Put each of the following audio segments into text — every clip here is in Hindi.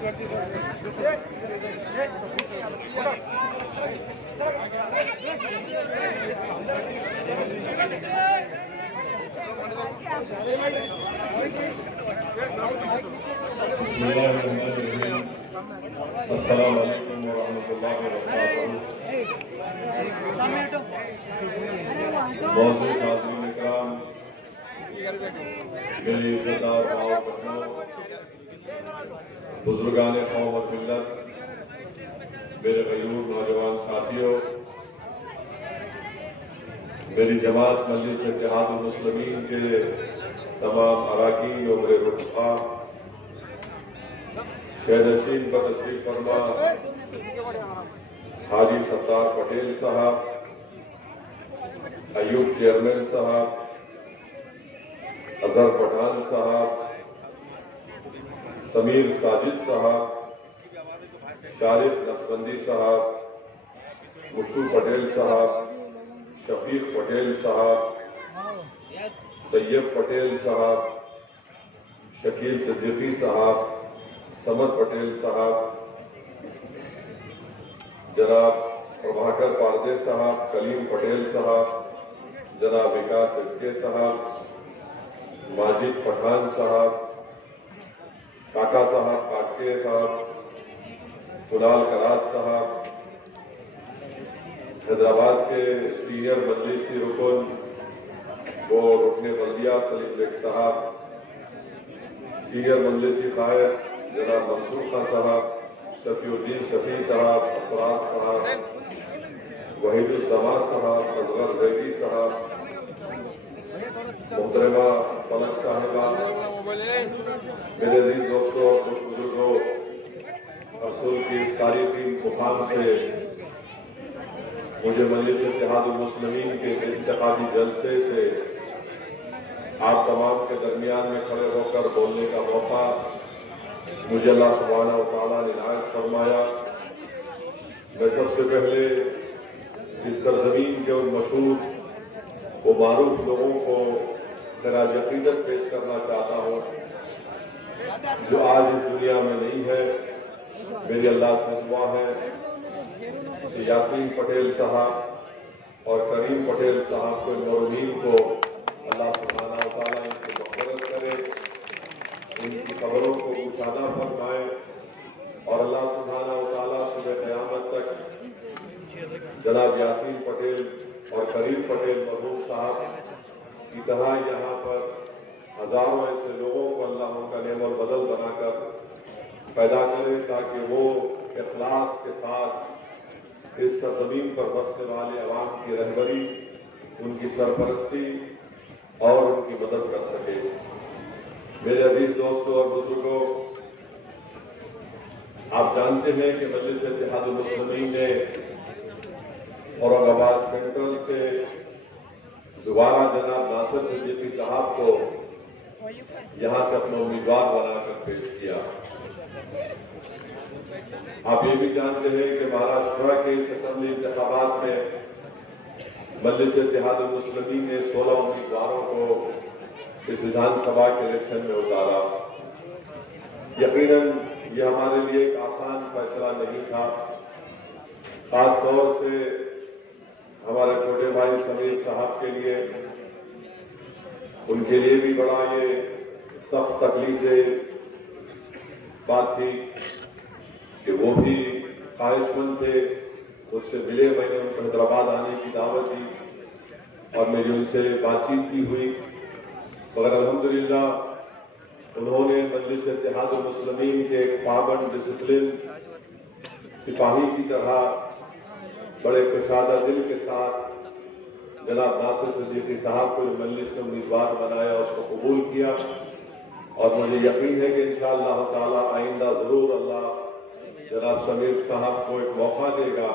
अस्सलाम वालेकुम वरहमतुल्लाहि वबरकातुहू। बहुत से नाज़रीन इकराम, मेरे इज़्ज़तदार भाव बहनों, बुजुर्गान कौम और मिल्लत, मेरे गयूर नौजवान साथियों, मेरी जमात मजलिस इत्तेहादुल मुस्लिमीन के तमाम अराकीन और मेरे रुफ़क़ा, शहनशीन पर तशरीफ फरमा हाजी सत्तार पटेल साहब, अयूब चेयरमैन साहब, अजहर पठान साहब, समीर साजिद साहब, शारिफ नक्शबंदी साहब, मुट्टू पटेल साहब, शफीक पटेल साहब, तैयब पटेल साहब, शकील सिद्दीकी साहब, समद पटेल साहब, जनाब प्रभाकर पारदे साहब, कलीम पटेल साहब, जनाब विकास सिद्दीकी साहब, माजिद पठान साहब, काका साहब काटके साहब, कुणाल कराज साहब, हैदराबाद के सीनियर मजलिसी रुकन वो रुकने बल्दिया सलीम बेग साहब, सीनियर मजलिसी कायद जनाब मंसूर खान साहब, शफीउद्दीन शफी साहब, असरार साहब, वहीदुज़्ज़मान साहब, असगर जैदी साहब, मोहतरमा पलक साहिबा, मेरे अजीज दोस्तों, कुछ बुजुर्गों, रसूल की तारीखी मुकाम से मुझे मजलिस इत्तेहादुल मुस्लिमीन के इंतकादी जलसे से आप तमाम के दरमियान में खड़े होकर बोलने का मौका मुझे अल्लाह सुब्हानहू व तआला ने इनायत फरमाया। मैं सबसे पहले इस सरजमीन के उन मशहूर व मारूफ लोगों को खराज अकीदत पेश करना चाहता हूँ जो आज इस दुनिया में नहीं है। मेरी अल्लाह से दुआ है कि यासीन पटेल साहब और करीम पटेल साहब को मौलवीन को अल्लाह सुब्हानहू व तआला इनकी मग़फ़िरत करे, इनकी खबरों को कुशादा फरमाए और अल्लाह सुब्हानहू व तआला सुबह क़यामत तक जनाब यासीन पटेल और करीम पटेल मरहूम साहब की तरह यहाँ पर हजारों ऐसे लोगों को अल्लाह उनका नेमल बदल बनाकर पैदा करे ताकि वो इखलास के साथ इस सरजमीन पर बसने वाले अवाम की रहबरी, उनकी सरपरस्ती और उनकी मदद कर सके। मेरे अजीज दोस्तों और बुजुर्गों, आप जानते हैं कि मजलिस इत्तेहादुल मुस्लिमीन ने औरंगाबाद सेंट्रल से दोबारा जनाब नासिर सिद्दीकी साहब को यहां से अपना उम्मीदवार बनाकर पेश किया। आप ये भी जानते हैं कि महाराष्ट्र के इस असेंबली इंतखाबात में मजलिस इत्तेहादुल मुस्लिमीन ने 16 उम्मीदवारों को इस विधानसभा के इलेक्शन में उतारा। यकीनन ये हमारे लिए एक आसान फैसला नहीं था, खास तौर से हमारे छोटे भाई समीर साहब के लिए, उनके लिए भी बड़ा ये सख्त तकलीफदेह बात थी कि वो भी ख्वाहिशमंद थे, उससे मिले, मैंने उनको हैदराबाद आने की दावत दी और मेरी उनसे बातचीत भी हुई, मगर अल्हम्दुलिल्लाह उन्होंने मजलिस इत्तेहादुल मुस्लिमीन के एक पाबंद डिसिप्लिन सिपाही की तरह बड़े कुशादा दिल के साथ जनाब नासिर सिद्दीकी साहब को मजलिस में उम्मीदवार बनाया, उसको कबूल किया और मुझे यकीन है कि इंशाअल्लाह ताला आइंदा जरूर अल्लाह जनाब समीर साहब को एक मौका देगा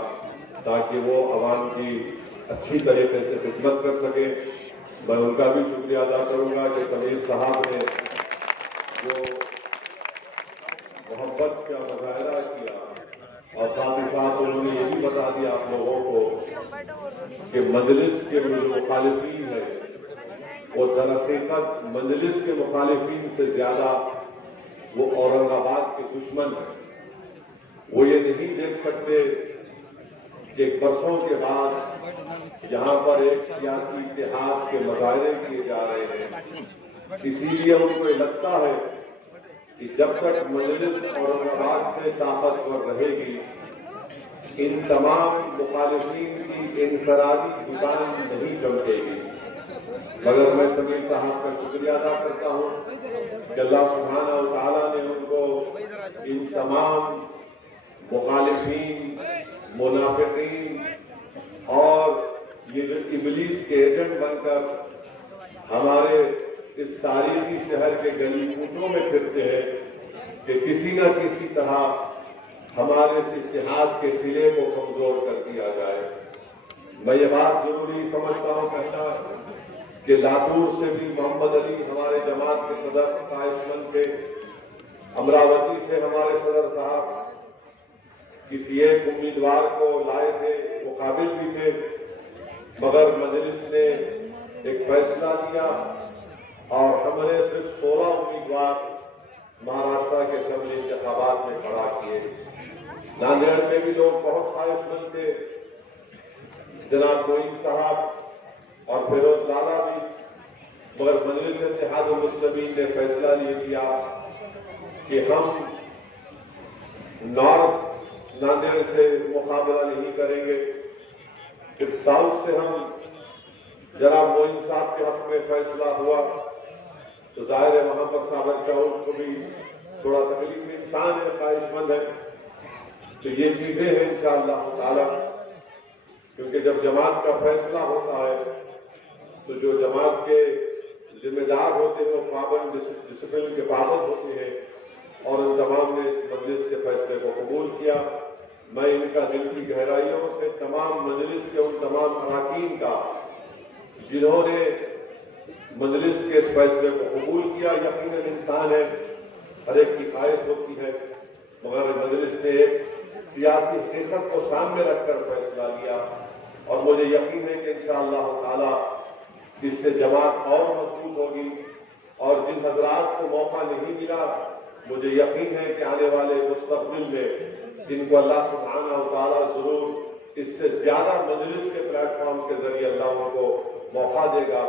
ताकि वो अवाम की अच्छी तरीके से खिदमत कर सके। मैं उनका भी शुक्रिया अदा करूंगा कि समीर साहब ने जो मोहब्बत का मुजाहरा किया और साथ ही साथ उन्होंने ये भी बता दिया आप लोगों को कि मजलिस के जो मुखालिफीन है वो दरअसल मजलिस के मुखालिफीन से ज्यादा वो औरंगाबाद के दुश्मन हैं। वो ये नहीं देख सकते कि बरसों के बाद यहाँ पर एक सियासी इतिहाद के मुजाहरे किए जा रहे हैं। इसीलिए उनको ये लगता है कि जब तक मजलिस औरंगाबाद से ताकतवर रहेगी, इन तमाम मुखालिफिन की इनफरादी दुकान नहीं चमकेगी। मगर मैं समीर साहब का शुक्रिया अदा करता हूँ कि अल्लाह सुब्हानहू व तआला ने उनको इन तमाम मुखालिफिन, मुनाफिकीन और ये जो इबलीस के एजेंट बनकर हमारे इस तारीखी शहर के गली कूचों में फिरते हैं कि किसी न किसी तरह हमारे इस इत्तेहाद के किले को कमजोर कर दिया जाए। मैं ये बात जरूरी समझता हूँ कहता कि लातूर से भी मोहम्मद अली हमारे जमात के सदर ख्वाहिशमंद थे, अमरावती से हमारे सदर साहब किसी एक उम्मीदवार को लाए थे, वो काबिल भी थे, मगर मजलिस ने एक फैसला लिया और हमने सिर्फ 16 उम्मीदवार महाराष्ट्र के असेंबली इंतखाबात में खड़ा किए। नांदेड़ में भी लोग बहुत ख्वाहिशमंद थे, जनाब मोइन साहब और फिरोज लाला भी, मगर मजलिस इत्तेहादुल मुस्लिमीन ने फैसला ये किया कि हम नॉर्थ नांदेड़ से मुकाबला नहीं करेंगे। फिर साउथ से हम जनाब मोइन साहब के हक में फैसला हुआ तो जाहिर है वहां पर साबर चाउस को भी थोड़ा तकलीफ, इंसान है, ख्वाहिशमंद है, तो ये चीजें हैं इंशाअल्लाह ताला। क्योंकि जब जमात का फैसला होता है तो जो जमात के जिम्मेदार होते हैं वो पाबंद, डिसिप्लिन के पाबंद होते हैं और उन तमाम ने इस मजलिस के फैसले को कबूल किया। मैं इनका दिल की गहराइयों से तमाम मजलिस के उन तमाम अरकान का जिन्होंने मजलिस के इस फैसले को कबूल किया, यकीनन इंसान है, हर एक की ख्वाहिश होती है, मगर मजलिस ने एक सियासी हकीकत को सामने रखकर फैसला लिया और मुझे यकीन है कि इंशाअल्लाह ताला इससे जमात और मजबूत होगी। और जिन हजरात को मौका नहीं मिला, मुझे यकीन है कि आने वाले मुस्तकबिल में इनको अल्लाह सुब्हानहू व तआला जरूर इससे ज्यादा मजलिस के प्लेटफॉर्म के जरिए अल्लाह उनको मौका देगा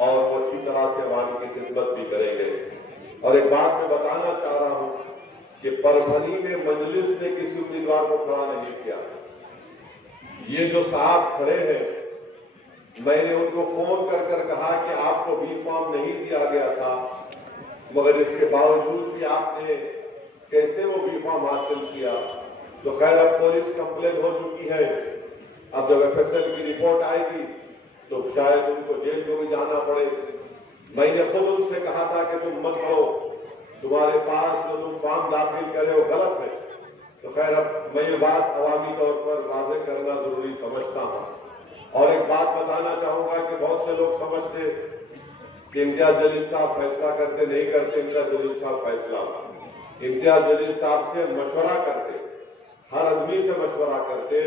और वो अच्छी तरह से अवाम की खिदमत भी करेंगे। और एक बात मैं बताना चाह रहा हूं कि परभनी में मजलिस ने किसी उम्मीदवार को खड़ा नहीं किया। ये जो साहब खड़े हैं, मैंने उनको फोन कर कहा कि आपको बी फॉर्म नहीं दिया गया था, मगर इसके बावजूद भी आपने कैसे वो बी फॉर्म हासिल किया। तो खैर अब पुलिस कंप्लेन हो चुकी है, अब जब एफएसएल की रिपोर्ट आएगी तो शायद उनको जेल को भी जाना पड़े। मैंने खुद उनसे कहा था कि तुम मत करो, तुम्हारे पास जो तुम फॉर्म दाखिल करे वो गलत है। तो खैर अब मैं ये बात अवामी तौर पर वाज़ेह करना जरूरी समझता हूं। और एक बात बताना चाहूंगा कि बहुत से लोग समझते कि इम्तियाज जलील साहब फैसला करते, नहीं करते। इम्तियाज जलील साहब फैसला, इम्तियाज जलील साहब से मशवरा करते, हर आदमी से मशवरा करते,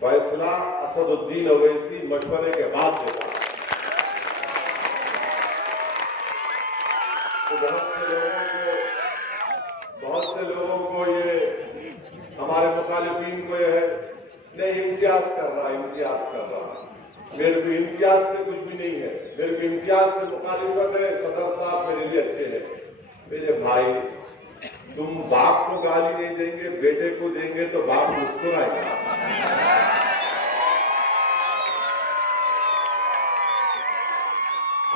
फैसला असदुद्दीन ओवैसी मशवरे के बाद होता। तो बहुत से लोगों को ये हमारे मुखालिफिन को ये है नहीं इम्तियाज कर रहा, इम्तियाज कर रहा। मेरे को इम्तियाज से कुछ भी नहीं है, मेरे को इम्तियाज से मुखालिफत है। सदर साहब मेरे लिए अच्छे हैं। मेरे भाई, तुम बाप को गाली नहीं देंगे, बेटे को देंगे तो बाप मुस्कुराएगा।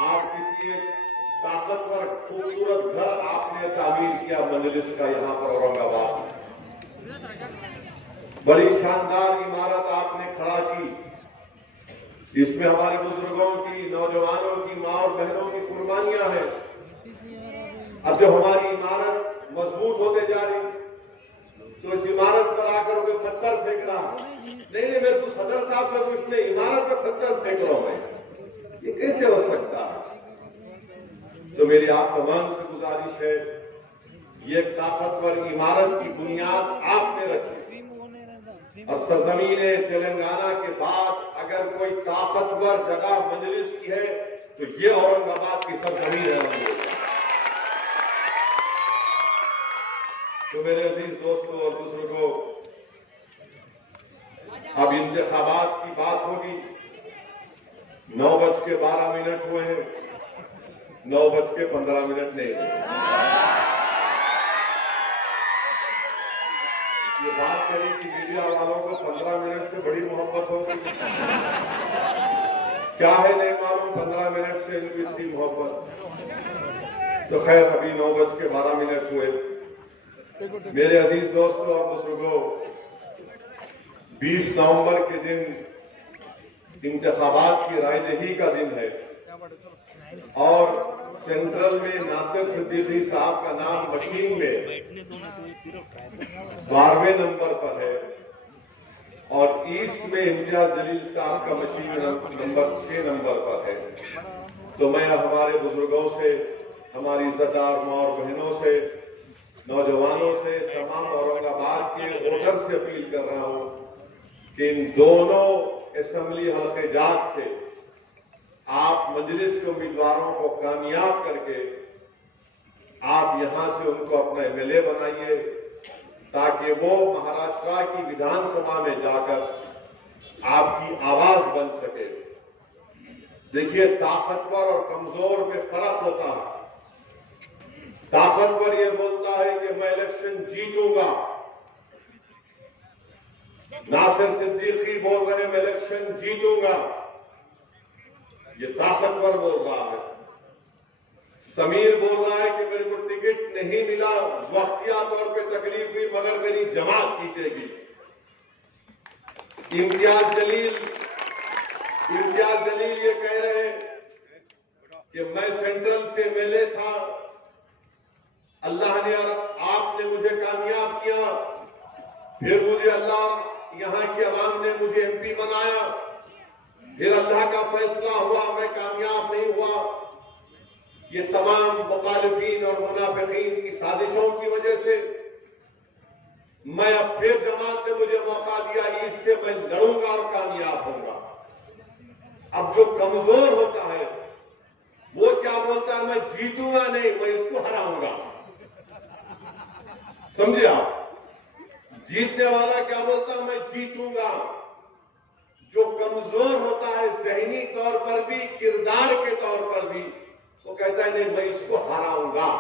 आप किसी एक ताकतवर खूबसूरत घर आपने तामीर किया मजलिस का यहां पर औरंगाबाद, बड़ी शानदार इमारत आपने खड़ा की। इसमें हमारे बुजुर्गों की, नौजवानों की, मां और बहनों की कुर्बानियां हैं। अब जब हमारी इमारत मजबूत होते जा रही तो इस इमारत पर आकर कोई पत्थर फेंक रहा, नहीं मेरे को सदर साहब से कुछ नहीं, इमारत पर पत्थर फेंक रहा हूं मैं, ये कैसे हो सकता है? तो मेरी आप तमाम से गुजारिश है, ये ताकतवर इमारत की बुनियाद आपने रखी और सरजमीन तेलंगाना के बाद अगर कोई ताकतवर जगह मजलिस की है तो ये औरंगाबाद की सरजमीन है। तो मेरे अजीज दोस्तों और बुजुर्गों, अब इंतखाबात की बात होगी। 9:12 हुए हैं, 9:15 नहीं हुए। ये बात करी कि मीडिया वालों को 15 मिनट से बड़ी मोहब्बत होगी। क्या है नहीं मालूम, 15 मिनट से इनकी इतनी मोहब्बत। तो खैर अभी 9:12 हुए। मेरे अजीज दोस्तों और बुजुर्गों, 20 नवंबर के दिन इंतखाबात की रायदही का दिन है और सेंट्रल में नासिर सिद्दीकी साहब का नाम मशीन में 12वें नंबर पर है और ईस्ट में इम्तियाज जलील साहब का मशीन नंबर 6 नंबर पर है। तो मैं हमारे बुजुर्गों से, हमारी इज्जतदार माँ और बहनों से, नौजवानों से, तमाम औरंगाबाद के वोटर से अपील कर रहा हूं कि इन दोनों असेंबली हल्के जात से आप मजलिस के उम्मीदवारों को कामयाब करके आप यहां से उनको अपना एमएलए बनाइए ताकि वो महाराष्ट्र की विधानसभा में जाकर आपकी आवाज बन सके। देखिए, ताकतवर और कमजोर में फर्क होता है। ताकतवर ये बोलता है कि मैं इलेक्शन जीतूंगा, नासिर सिद्दीकी बोल रहे हैं मैं इलेक्शन जीतूंगा, ये ताकतवर बोल रहा है। समीर बोल रहा है कि मेरे को टिकट नहीं मिला, वक्तिया तौर पे तकलीफ हुई, मगर मेरी जमात जीतेगी। इम्तियाज जलील ये कह रहे हैं कि मैं सेंट्रल से एमएलए था, अल्लाह ने और आपने मुझे कामयाब किया, फिर मुझे अल्लाह यहां की आवाम ने मुझे एमपी बनाया, फिर अल्लाह का फैसला हुआ, मैं कामयाब नहीं हुआ। ये तमाम मुखालिफीन और मुनाफिकीन की साजिशों की वजह से मैं अब फिर जमात ने मुझे मौका दिया, इससे मैं लड़ूंगा और कामयाब होऊंगा। अब जो कमजोर होता है वो क्या बोलता है, मैं जीतूंगा नहीं, मैं इसको हराऊंगा। समझे आप? जीतने वाला क्या बोलता है, मैं जीतूंगा। जो कमजोर होता है ज़हनी तौर पर भी, किरदार के तौर पर भी, वो कहता है नहीं, मैं इसको हराऊंगा।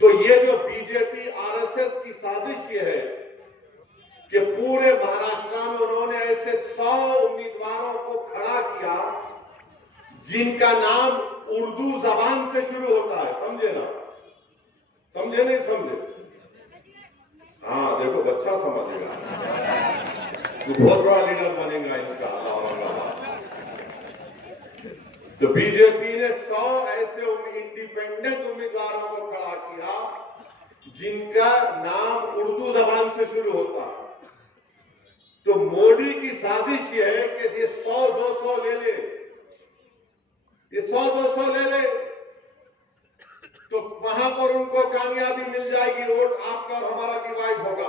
तो ये जो बीजेपी आरएसएस की साजिश ये है कि पूरे महाराष्ट्र में उन्होंने ऐसे 100 उम्मीदवारों को खड़ा किया जिनका नाम उर्दू जबान से शुरू होता है। समझे ना? समझे नहीं समझे? हाँ, देखो बच्चा समझेगा, तो बहुत बड़ा लीडर बनेगा इंशाअल्लाह औरंगाबाद। तो बीजेपी ने 100 ऐसे इंडिपेंडेंट उम्मीदवारों को खड़ा किया जिनका नाम उर्दू जबान से शुरू होता है। तो मोदी की साजिश ये है कि ये 100-200 ले ले, ये 100-200 ले ले तो वहां पर उनको कामयाबी मिल जाएगी, वोट आपका और हमारा डिवाइड होगा।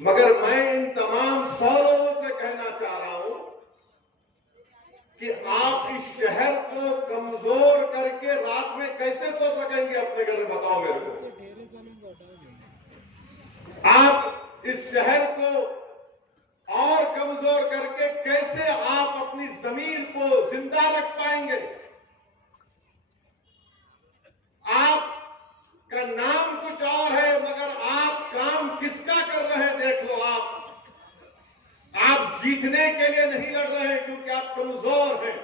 मगर मैं इन तमाम 100 लोगों से कहना चाह रहा हूं कि आप इस शहर को कमजोर करके रात में कैसे सो सकेंगे अपने घर में, बताओ मेरे को। आप इस शहर को और कमजोर करके कैसे आप अपनी जमीन को जिंदा रख पाएंगे? आपका नाम कुछ और है मगर आप काम किसका कर रहे हैं देख लो। आप जीतने के लिए नहीं लड़ रहे हैं क्योंकि आप कमजोर हैं,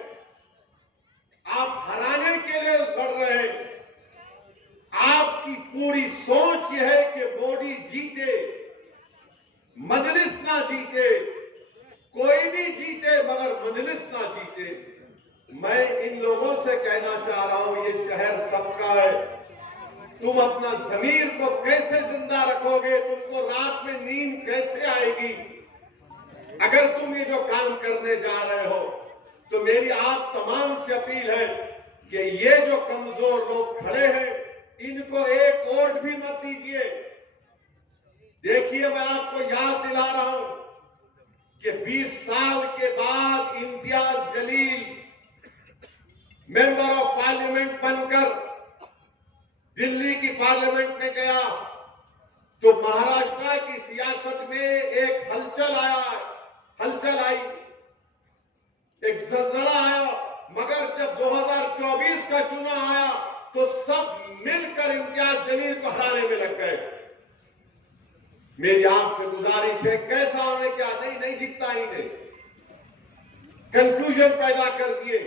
आप हराने के लिए लड़ रहे हैं। आपकी पूरी सोच यह है कि मोदी जीते, मजलिस ना जीते, कोई भी जीते मगर मजलिस ना जीते। मैं इन लोगों से कहना चाह रहा हूं, ये शहर सबका है, तुम अपना जमीर को कैसे जिंदा रखोगे, तुमको रात में नींद कैसे आएगी अगर तुम ये जो काम करने जा रहे हो। तो मेरी आप तमाम से अपील है कि ये जो कमजोर लोग खड़े हैं इनको एक वोट भी मत दीजिए। देखिए, मैं आपको याद दिला रहा हूं कि 20 साल के बाद Imtiaz Jaleel member of parliament बनकर दिल्ली की पार्लियामेंट में गया तो महाराष्ट्र की सियासत में एक हलचल आई, एक जलजला आया। मगर जब 2024 का चुनाव आया तो सब मिलकर इम्तियाज जलील को हराने में लग गए। मेरी आपसे गुजारिश है, कैसा होने क्या नहीं जीतता ही नहीं, कंफ्यूजन पैदा कर दिए,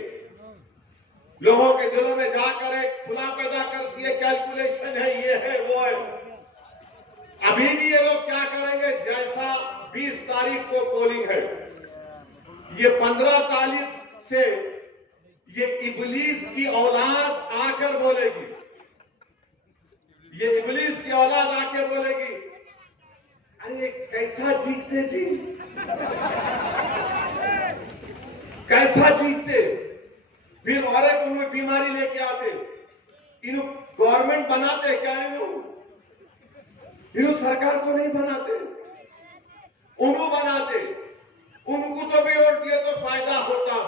लोगों के दिलों में जाकर एक खुला पैदा कर दिए, कैलकुलेशन है, ये है वो है। अभी भी ये लोग क्या करेंगे, जैसा 20 तारीख को पोलिंग है, ये 15 तारीख से ये इब्लीस की औलाद आकर बोलेगी, ये इब्लीस की औलाद आकर बोलेगी, अरे कैसा जीतते जी, कैसा जीतते, फिर और एक उन्हें बीमारी लेके आते, इन गवर्नमेंट बनाते क्या इन सरकार को नहीं बनाते, उनको बनाते, उनको तो भी वोट दिए तो फायदा होता।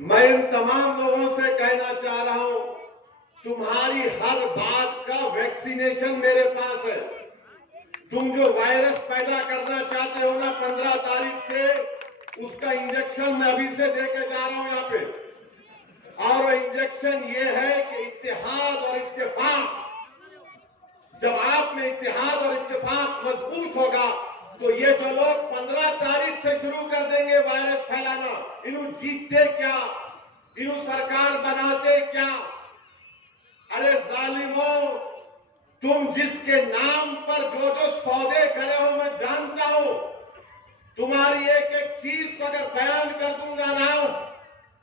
मैं इन तमाम लोगों से कहना चाह रहा हूं, तुम्हारी हर बात का वैक्सीनेशन मेरे पास है। तुम जो वायरस पैदा करना चाहते हो ना 15 तारीख से, उसका इंजेक्शन मैं अभी से देके जा रहा हूं यहां पे। और वो इंजेक्शन ये है कि इत्तेहाद और इत्तेफाक, जब आप में इत्तेहाद और इत्तेफाक मजबूत होगा तो ये जो लोग 15 तारीख से शुरू कर देंगे वायरस फैलाना, इन्हों जीतते क्या, इन्हों सरकार बनाते क्या। अरे जालिमों, तुम जिसके नाम पर जो जो सौदे करे हो मैं जानता हूं, तुम्हारी एक एक चीज को अगर बयान कर दूंगा ना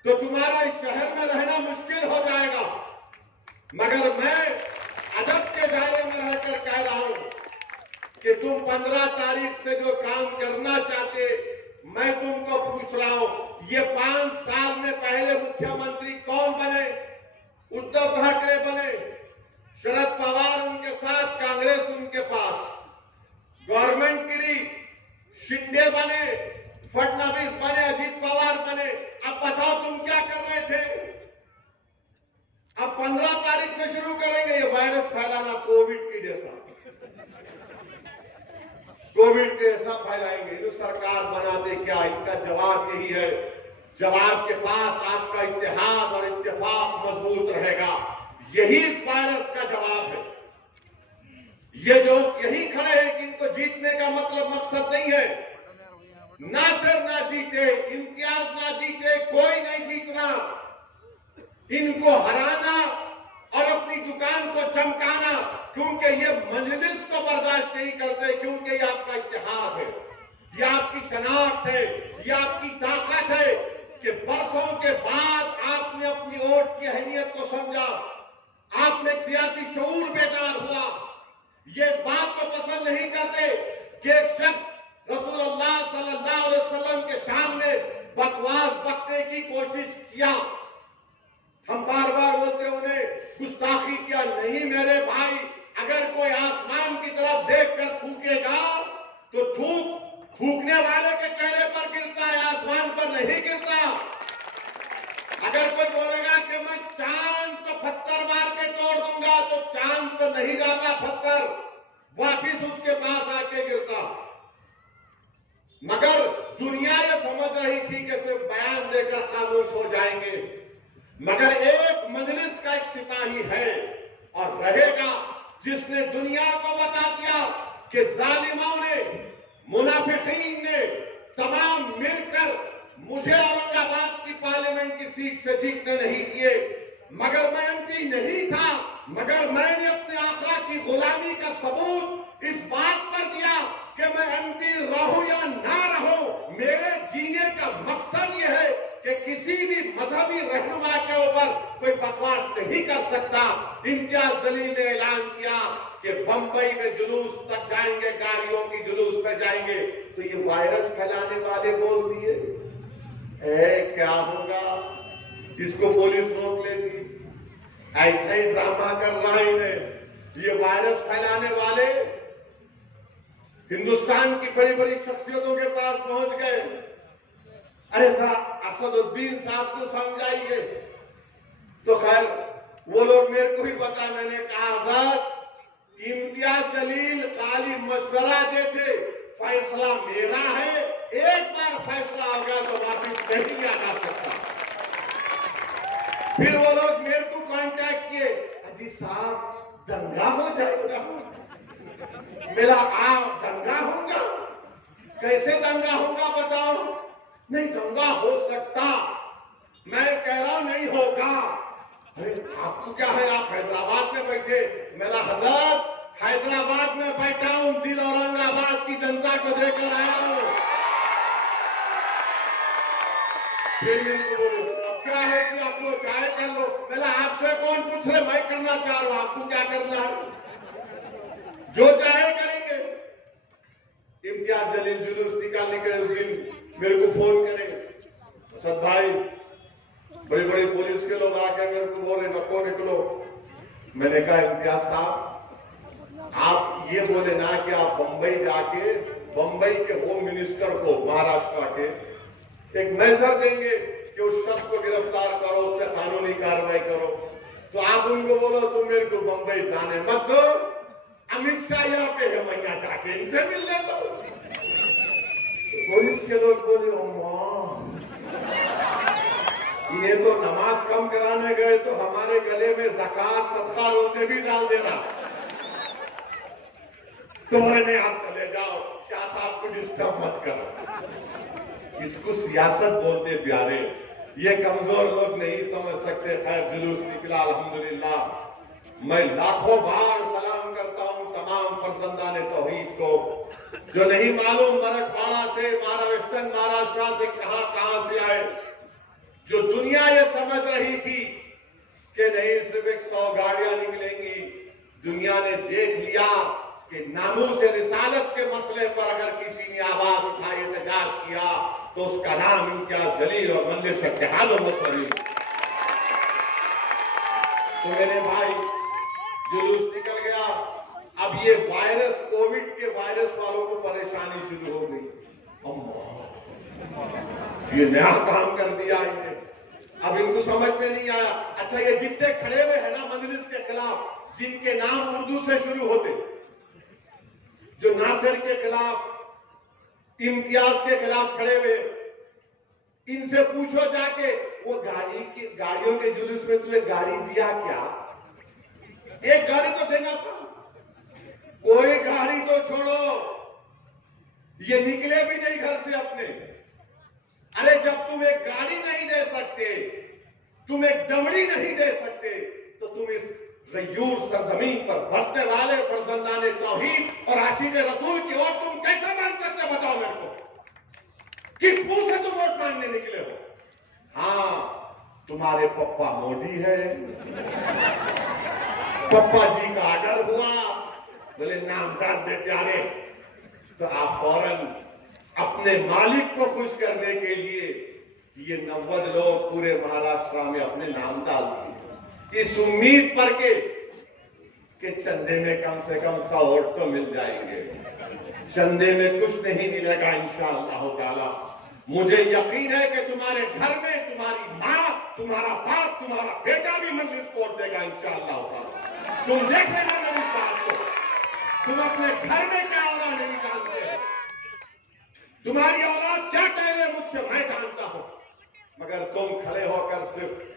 तो तुम्हारा इस शहर में रहना मुश्किल हो जाएगा। मगर मैं अदब के दायरे में रहकर कह रहा हूं कि तुम 15 तारीख से जो काम करना चाहते, मैं तुमको पूछ रहा हूं, ये 5 साल में पहले मुख्यमंत्री कौन बने? उद्धव ठाकरे बने, शरद पवार उनके साथ, कांग्रेस उनके पास, गवर्नमेंट गिरी, शिंदे बने, फडणवीस बने, अजित पवार बने। अब बताओ तुम क्या कर रहे थे? अब 15 तारीख से शुरू करेंगे ये वायरस फैलाना, कोविड के जैसा फैलाएंगे। तो सरकार बनाते क्या? इनका जवाब यही है, जवाब के पास आपका इत्तेहाद और इत्तेफाक मजबूत रहेगा। यही इस वायरस का जवाब है। ये जो यही खड़े हैं कि इनको जीतने का मतलब मकसद नहीं है, नासिर ना जीते, इम्तियाज ना जीते, कोई नहीं जीतना, इनको हराना और अपनी दुकान को चमकाना, क्योंकि ये मजलिस को बर्दाश्त नहीं करते, क्योंकि ये आपका इत्तेहाद है, ये आपकी शनाख्त है, ये आपकी ताकत है कि बरसों के बाद आपने अपनी वोट की अहमियत को समझा, आपने सियासी शऊर बेदार हुआ। ये बात को पसंद नहीं करते कि एक शख्स रसूलुल्लाह सल्लल्लाहु अलैहि वसल्लम के सामने बकवास बकने की कोशिश किया। हम बार बार बोलते उन्हें गुस्ताखी किया। नहीं मेरे भाई, अगर कोई आसमान की तरफ देखकर थूकेगा तो थूकने वाले के चेहरे पर गिरता है, आसमान पर नहीं गिरता। अगर कोई बोलेगा कि मैं चांद को पत्थर मार के तोड़ दूंगा, तो चांद पर नहीं जाता पत्थर, वापिस उसके पास आके गिरता। मगर दुनिया ये समझ रही थी कि सिर्फ बयान देकर खामोश हो जाएंगे, मगर एक मजलिस का एक सिपाही है और रहेगा जिसने दुनिया को बता दिया कि जालिमों ने, मुनाफिकीन ने तमाम मिलकर मुझे औरंगाबाद की पार्लियामेंट की सीट से जीतने नहीं दिए। मगर मैं एमपी नहीं था, मगर मैंने अपने आका की गुलामी का सबूत इस बात पर दिया कि मैं एमपी रहूं या ना रहूं, मेरे जीने का मकसद यह है कि किसी भी मजहबी रहनुमा के ऊपर कोई बकवास नहीं कर सकता। इम्तियाज जलील ने ऐलान किया कि बंबई में जुलूस तक जाएंगे, गाड़ियों की जुलूस पे जाएंगे। तो ये वायरस फैलाने वाले बोल दिए, क्या होगा, इसको पुलिस रोक लेती। ऐसा ही ड्रामा कर रहा है इन्हें। ये वायरस फैलाने वाले हिंदुस्तान की बड़ी बड़ी शख्सियतों के पास पहुंच गए। अरे साहब, असदुद्दीन साहब को समझाइए। तो खैर वो लोग मेरे को ही बता, मैंने कहा हज़रत इम्तियाज जलील खाली मशवरा देते, फैसला मेरा है, एक बार फैसला हो गया तो वापिस नहीं लिया जा सकता। फिर वो लोग मेरे को कांटेक्ट किए, अजी साहब दंगा हो जाएगा। मेरा आप दंगा होगा? कैसे दंगा होगा बताओ? नहीं दंगा हो सकता, मैं कह रहा हूं नहीं होगा। अरे आपको क्या है, आप हैदराबाद में बैठे। मेरा हज़रत हैदराबाद में बैठा हूं, दिल औरंगाबाद की जनता को देकर आया हूं। फिर मेरे को बोलो अब क्या है कि आप लोग चाहे कर लो। मेरा आपसे कौन पूछ रहे, मैं करना चाह रहा हूं, आपको क्या करना है, जो चाहे करेंगे। इम्तियाज जलील जुलूस निकाल निकले उस दिन मेरे को फोन करे, असद भाई बड़ी बड़ी पुलिस के लोग आके मेरे को बोले नको निकलो। मैंने कहा इम्तियाज साहब आप ये बोले ना कि आप बंबई जाके बंबई के होम मिनिस्टर को महाराष्ट्र के एक मैसेज देंगे कि उस शख्स को गिरफ्तार करो, उस पर कानूनी कार्रवाई करो। तो आप उनको बोलो तुम मेरे को बंबई जाने मत दो, अमित शाह यहाँ पे है, मैं यहाँ जाके इनसे मिल लेता हूं। पुलिस के लोग बोले इन्हें तो नमाज कम कराने गए तो हमारे गले में ज़कात सदका रोज़े भी डाल देना। तो मैंने आप चले जाओ, शाह साहब को डिस्टर्ब मत करो। इसको सियासत बोलते प्यारे, ये कमजोर लोग नहीं समझ सकते। खैर जुलूस निकला अल्हम्दुलिल्लाह। मैं लाखों बार सलाम करता हूं तमाम फर्जंदाने तौहीद को, जो नहीं मालूम मराठवाड़ा से, महाराष्ट्र से कहां से आए, जो दुनिया ये समझ रही थी कि नहीं सिर्फ 100 गाड़ियां निकलेंगी। दुनिया ने देख लिया कि नामूस रिसालत के मसले पर अगर किसी ने आवाज उठाई, एहतजाज किया, तो उसका नाम इम्तियाज जलील और मजलिस इत्तेहाद व मुस्लिमीन। तो मेरे भाई जुलूस निकल गया। अब ये वायरस, कोविड के वायरस वालों को परेशानी शुरू हो गई। ये नया काम कर दिया इन्हें, अब इनको समझ में नहीं आया। अच्छा ये जितने खड़े हुए हैं ना मजलिस के खिलाफ, जिनके नाम उर्दू से शुरू होते, जो नासिर के खिलाफ, इम्तियाज के खिलाफ खड़े हुए, इनसे पूछो जाके वो गाड़ियों के जुलूस में तुझे गाड़ी दिया क्या? एक गाड़ी तो देना था, कोई गाड़ी तो छोड़ो, ये निकले भी नहीं घर से अपने। अरे जब तुम एक गाड़ी नहीं दे सकते, तुम एक दमड़ी नहीं दे सकते, तो तुम इस गयूर सरजमीन पर बसने वाले फर्जंदाने तौहीद और आशिक़े रसूल की ओर तुम कैसे मान सकते? बताओ मेरे को, किस मुंह से तुम वोट मांगने निकले हो? हाँ तुम्हारे पप्पा मोदी है, पप्पा जी का आर्डर हुआ, बोले नामदार दे प्यारे, तो आप फौरन अपने मालिक को खुश करने के लिए ये 90 लोग पूरे महाराष्ट्र में अपने नाम डाल दिए, इस उम्मीद पर कि चंदे में कम से कम 100 वोट तो मिल जाएंगे। चंदे में कुछ नहीं मिलेगा इंशाअल्लाह ताला। मुझे यकीन है कि तुम्हारे घर में तुम्हारी माँ, तुम्हारा बाप, तुम्हारा बेटा भी मजलिस को वोट देगा इंशाअल्लाह ताला। तुम देख लेना मेरी बात को, तुम अपने घर में क्या हो रहा नहीं जानते, तुम्हारी औलाद क्या कह रहे मुझसे मैं जानता हूं, मगर तुम खड़े होकर सिर्फ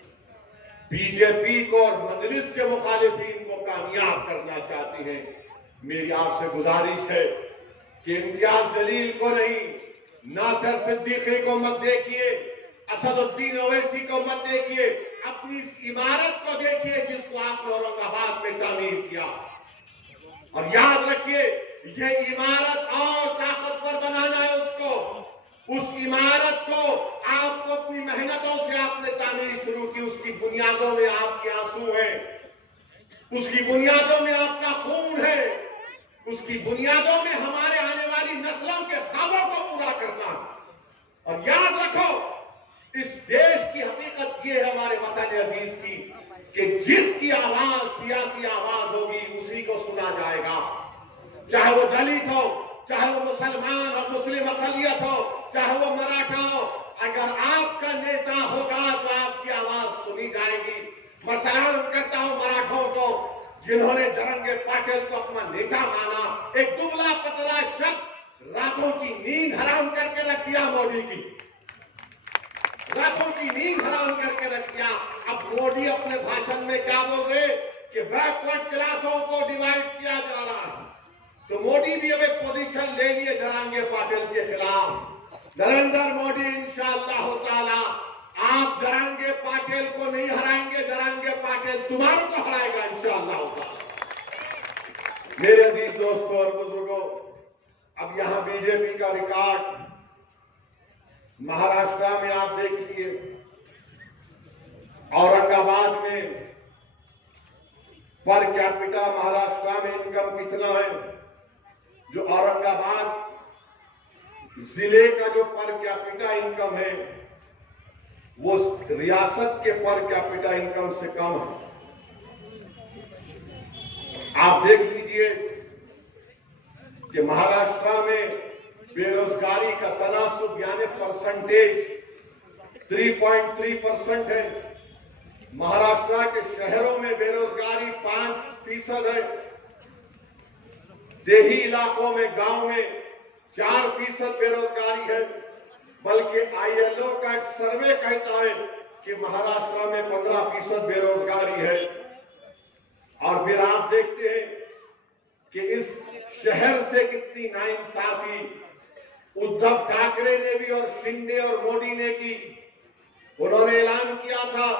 बीजेपी को और मजलिस के मुखालिफिन को कामयाब करना चाहती हैं। मेरी आपसे गुजारिश है कि इम्तियाज जलील को नहीं, नासिर सिद्दीकी को मत देखिए, असदुद्दीन ओवैसी को मत देखिए, अपनी इस इमारत को देखिए जिसको आपने औरंगाबाद में तामीर किया। और याद रखिए यह इमारत और ताकतवर बनाना है उसको, उस इमारत को आपको अपनी मेहनतों से आपने तामीर शुरू की, उसकी बुनियादों में आपके आंसू हैं, उसकी बुनियादों में आपका खून है, उसकी बुनियादों में हमारे आने वाली नस्लों के ख्वाबों को पूरा करना। और याद रखो इस देश की हकीकत ये है हमारे वतन अजीज की, कि जिसकी आवाज सियासी आवाज होगी उसी को सुना जाएगा, चाहे वो दलित हो, चाहे वो मुसलमान और मुस्लिम अक़लियत हो, चाहे वो मराठा हो। अगर आपका नेता होगा तो आपकी आवाज सुनी जाएगी। मैं सलाम करता हूं मराठों को जिन्होंने जरंगे पाटिल को अपना नेता माना। एक दुबला पतला शख्स रातों की नींद हराम करके रख दिया मोदी की, रातों की नींद हराम करके रख दिया। अब मोदी अपने भाषण में क्या बोल रहे कि बैकवर्ड क्लासों को डिवाइड किया जा रहा है। तो मोदी भी अब एक पोजीशन ले लिए जरंगे पाटिल के खिलाफ। नरेंद्र मोदी इंशाअल्लाह ताला आप जरंगे पाटिल को नहीं हराएंगे, जरंगे पाटिल तुम्हारे को हराएगा इंशाअल्लाह ताला। मेरे अजीज दोस्तों और बुजुर्गों, अब यहां बीजेपी का रिकॉर्ड महाराष्ट्र में आप देख लीजिए, औरंगाबाद में पर कैपिटा महाराष्ट्र में इनकम कितना है? जो औरंगाबाद जिले का जो पर कैपिटा इनकम है वो रियासत के पर कैपिटा इनकम से कम है। आप देख लीजिए कि महाराष्ट्र में बेरोजगारी का तनासुब यानी परसेंटेज 3.3% है। महाराष्ट्र के शहरों में बेरोजगारी 5% है। देही इलाकों में, गांव में 4% बेरोजगारी है। बल्कि ILO का एक सर्वे कहता है कि महाराष्ट्र में 15% बेरोजगारी है। और फिर आप देखते हैं कि इस शहर से कितनी नाइंसाफी उद्धव ठाकरे ने भी और शिंदे और मोदी ने की। उन्होंने ऐलान किया था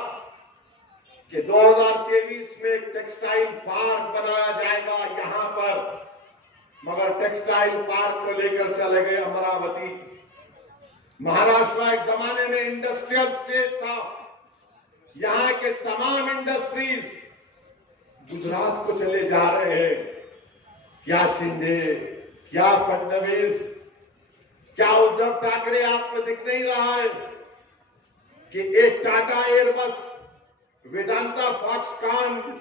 कि 2023 में एक टेक्सटाइल पार्क बनाया जाएगा यहां पर, मगर टेक्सटाइल पार्क को लेकर चले गए अमरावती। महाराष्ट्र एक जमाने में इंडस्ट्रियल स्टेट था। यहां के तमाम इंडस्ट्रीज गुजरात को चले जा रहे हैं। क्या शिंदे, क्या फडणवीस, क्या उद्धव ठाकरे आपको दिख नहीं रहा है कि एक टाटा एयरबस, वेदांता फॉक्सकॉन,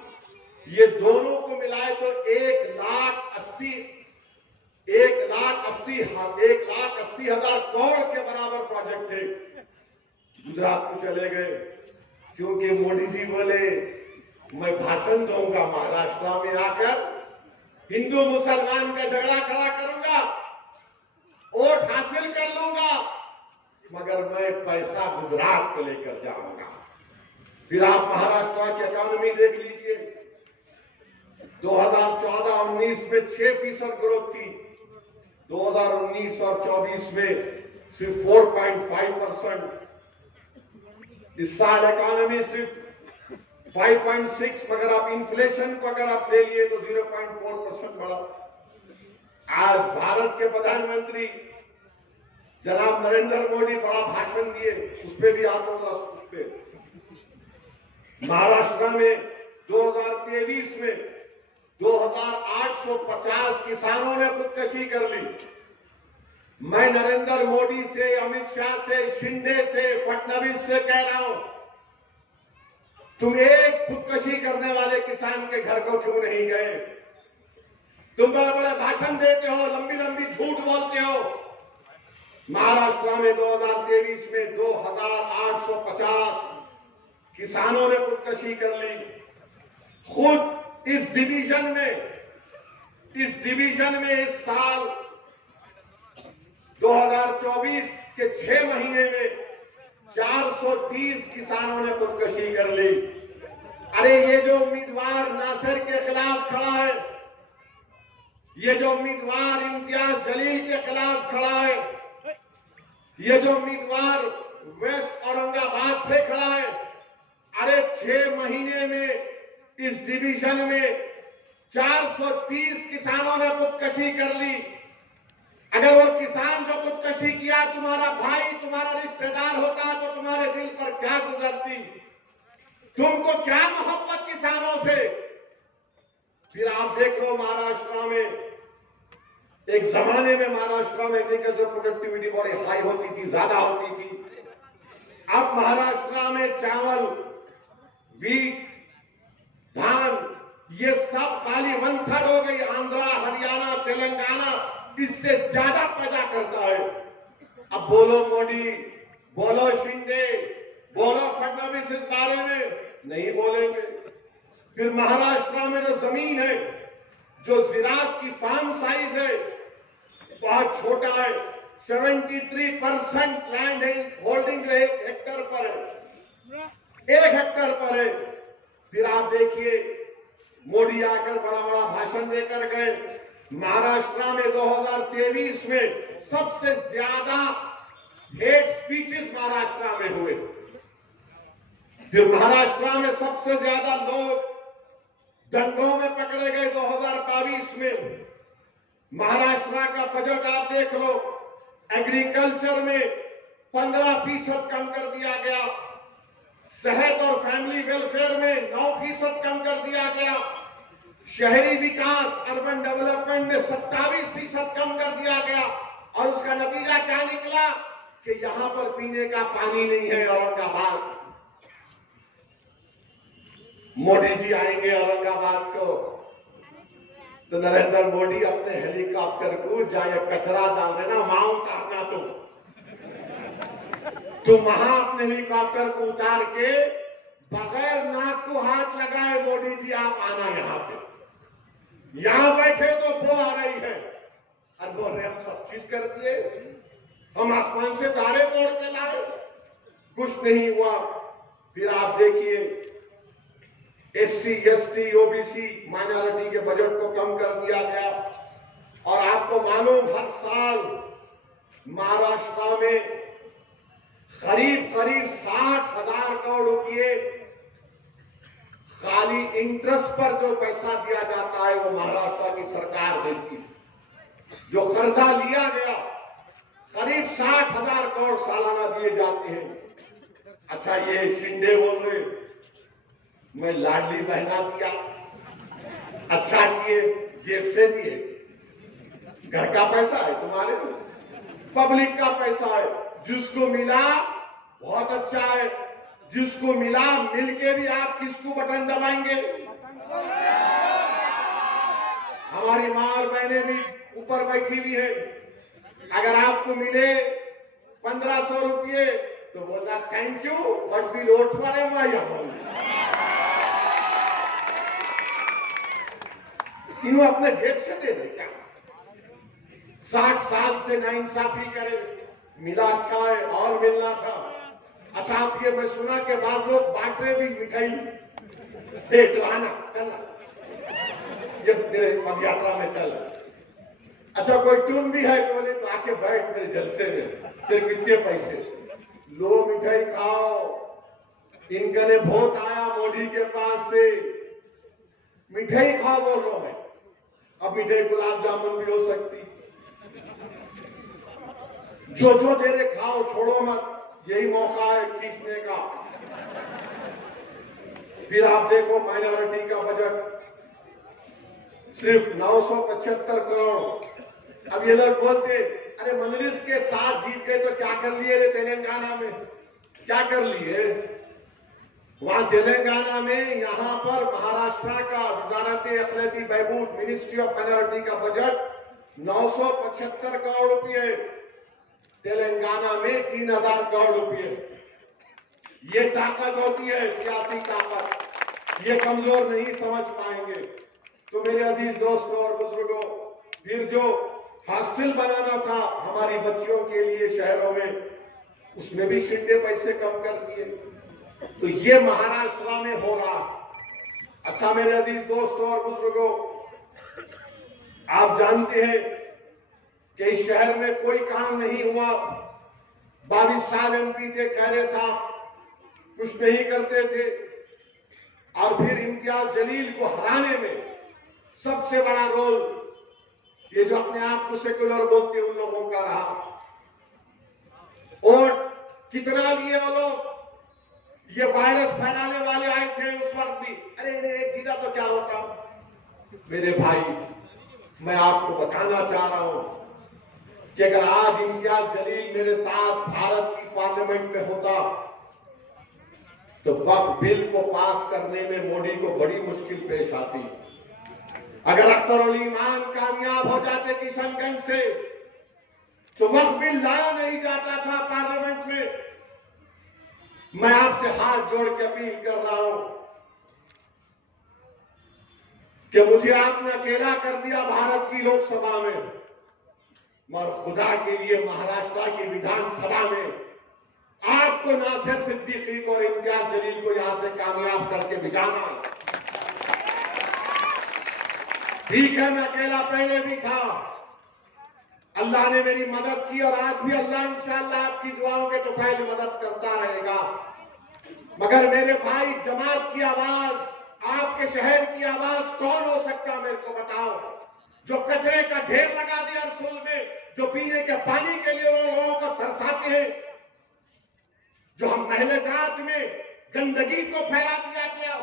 ये दोनों को मिलाए तो 1,80,000 करोड़ के बराबर प्रोजेक्ट थे। गुजरात को चले गए क्योंकि मोदी जी बोले मैं भाषण दूंगा महाराष्ट्र में आकर, हिंदू मुसलमान का झगड़ा खड़ा करूंगा, वोट हासिल कर लूंगा, मगर मैं पैसा गुजरात को लेकर जाऊंगा। फिर आप महाराष्ट्र की इकोनॉमी देख लीजिए, 2014-19 में 6% ग्रोथ थी, 2019 और 24 में सिर्फ 4.5%। इस साल इकोनॉमी सिर्फ 5.6, मगर आप इन्फ्लेशन को अगर आप ले लिए तो 0.4% बढ़ा। आज भारत के प्रधानमंत्री जनाब नरेंद्र मोदी बड़ा भाषण दिए, उस पर भी आतंक उस पे। महाराष्ट्र में 2023 में 2,850 किसानों ने खुदकशी कर ली। मैं नरेंद्र मोदी से, अमित शाह से, शिंदे से, फडणवीस से कह रहा हूं, तुम एक खुदकशी करने वाले किसान के घर को क्यों नहीं गए? तुम बड़े बड़े भाषण देते हो, लंबी लंबी झूठ बोलते हो। महाराष्ट्र में 2023 में 2,850 किसानों ने खुदकशी कर ली। खुद इस डिवीजन में इस साल 2024 के 6 महीने में 430 किसानों ने खुदकशी कर ली। अरे ये जो उम्मीदवार नासिर के खिलाफ खड़ा है, ये जो उम्मीदवार इम्तियाज जलील के खिलाफ खड़ा है, ये जो उम्मीदवार वेस्ट औरंगाबाद से खड़ा है, अरे 6 महीने में इस डिवीजन में 430 किसानों ने खुदकशी कर ली। अगर वो किसान जो खुदकशी किया तुम्हारा भाई, तुम्हारा रिश्तेदार होता तो तुम्हारे दिल पर क्या गुजरती? तुमको क्या मोहब्बत किसानों से? फिर आप देख लो महाराष्ट्र में, एक जमाने में महाराष्ट्र में एग्रीकल्चर प्रोडक्टिविटी बड़ी हाई होती थी, ज्यादा होती थी। अब महाराष्ट्र में चावल, वीट, धान, ये सब खाली 1/3 हो गई। आंध्रा, हरियाणा, तेलंगाना इससे ज्यादा पैदा करता है। अब बोलो मोदी, बोलो शिंदे, बोलो फडणवीस इस बारे में नहीं बोलेंगे। फिर महाराष्ट्र में जो जमीन है, जो ज़राअत की फार्म साइज है, बहुत छोटा है। 73% लैंड होल्डिंग जो 1 हेक्टर पर है, 1 हेक्टर पर है। फिर आप देखिए, मोदी आकर बड़ा बड़ा भाषण देकर गए। महाराष्ट्र में 2023 में सबसे ज्यादा हेट स्पीचेस महाराष्ट्र में हुए। फिर महाराष्ट्र में सबसे ज्यादा लोग दंगों में पकड़े गए 2022 में। महाराष्ट्र का बजट आप देख लो, एग्रीकल्चर में 15% कम कर दिया गया, सेहत और फैमिली वेलफेयर में 9% कम कर दिया गया, शहरी विकास अर्बन डेवलपमेंट में 27% कम कर दिया गया। और उसका नतीजा क्या निकला कि यहां पर पीने का पानी नहीं है। औरंगाबाद, मोदी जी आएंगे औरंगाबाद को तो नरेंद्र मोदी अपने हेलीकॉप्टर को जाए कचरा डाल देना, वहां उतारना। तो वहां अपने हेलीकॉप्टर को उतार के बगैर नाक को हाथ लगाए, मोदी जी आप आना यहां पे। यहां बैठे तो वो आ रही है और बोल रहे हम सब चीज कर दिए, हम आसमान से तारे तोड़ के लाए, कुछ नहीं हुआ। फिर आप देखिए, SC, ST, OBC माइनॉरिटी के बजट को कम कर दिया गया। और आपको मालूम, हर साल महाराष्ट्र में करीब 60,000 करोड़ रुपए खाली इंटरेस्ट पर जो पैसा दिया जाता है वो महाराष्ट्र की सरकार देती है। जो कर्जा लिया गया, करीब 60,000 करोड़ सालाना दिए जाते हैं। अच्छा, ये शिंदे बोल रहे मैं लाडली बहना दिया, अच्छा किए, जेब से दिए। घर का पैसा है तुम्हारे, पब्लिक का पैसा है। जिसको मिला बहुत अच्छा है, जिसको मिला मिलके भी आप किसको बटन दबाएंगे? हमारी मां और बहनें भी ऊपर बैठी हुई है। अगर आपको मिले 1500 रुपये तो बोला थैंक यू, बट भी रोड पर क्यों अपने जेब से दे दे क्या? 60 साल से नाइंसाफी करे, मिला अच्छा है और मिलना था। अच्छा, आप ये मैं सुना के बाद लोग बांट रहे भी मिठाई, तो आना चल, ये पद यात्रा में चल। अच्छा, कोई टून भी है तो बोले तो आके बैठ मेरे जलसे में, तेरे कितने पैसे लो, मिठाई खाओ। इनका ने वोट आया मोदी के पास से, मिठाई खाओ बोल रहा मैं। अब मिठाई गुलाब जामुन भी हो सकती, जो जो दे रहे खाओ, छोड़ो मत, यही मौका है खींचने का। फिर आप देखो, माइनॉरिटी का बजट सिर्फ 975 करोड़। अब ये लोग बोलते अरे मजलिस के साथ जीत गए तो क्या कर लिए रे तेलंगाना में, क्या कर लिए वहां तेलंगाना में? यहां पर महाराष्ट्र का वजारत अखिलती बहबूद, मिनिस्ट्री ऑफ माइनॉरिटी का बजट 975 करोड़ रुपए, तेलंगाना में 3000 करोड़ रुपए। ये ताकत होती है, सियासी ताकत। ये कमजोर नहीं समझ पाएंगे। तो मेरे अजीज दोस्तों और बुजुर्गों, फिर जो हॉस्टल बनाना था हमारी बच्चियों के लिए शहरों में, उसमें भी शिंदे पैसे कम कर दिए। तो ये महाराष्ट्र में हो रहा। अच्छा मेरे अजीज दोस्तों और बुजुर्गों, आप जानते हैं कि इस शहर में कोई काम नहीं हुआ। 22 साल MP थे खैरे साहब, कुछ नहीं करते थे। और फिर इम्तियाज जलील को हराने में सबसे बड़ा रोल ये जो अपने आप को सेक्युलर बोलते उन लोगों का रहा। और कितना लिए वो लोग? ये वायरस फैलाने वाले आए थे उस वक्त भी, अरे इन्हें एक जीता तो क्या होता। मेरे भाई, मैं आपको बताना चाह रहा हूं कि अगर आज इम्तियाज जलील मेरे साथ भारत की पार्लियामेंट में होता तो वक्फ बिल को पास करने में मोदी को बड़ी मुश्किल पेश आती। अगर अख्तर उल ईमान कामयाब हो जाते किशनगंज से तो वक्फ बिल लाया नहीं जाता था पार्लियामेंट में। मैं आपसे हाथ जोड़ के अपील कर रहा हूं कि मुझे आपने अकेला कर दिया भारत की लोकसभा में, मगर खुदा के लिए महाराष्ट्र की विधानसभा में आपको नासिर सिद्दीकी को और इम्तियाज जलील को यहां से कामयाब करके भिजाना। ठीक है, मैं अकेला पहले भी था, अल्लाह ने मेरी मदद की और आज भी अल्लाह इंशाअल्लाह आपकी दुआओं के तो फैल मदद करता रहेगा। मगर मेरे भाई, जमात की आवाज, आपके शहर की आवाज कौन हो सकता मेरे को बताओ? जो कचरे का ढेर लगा दिया रसूल में, जो पीने के पानी के लिए वो लोगों को तरसाते हैं, जो हम महले जात में गंदगी को फैला दिया गया।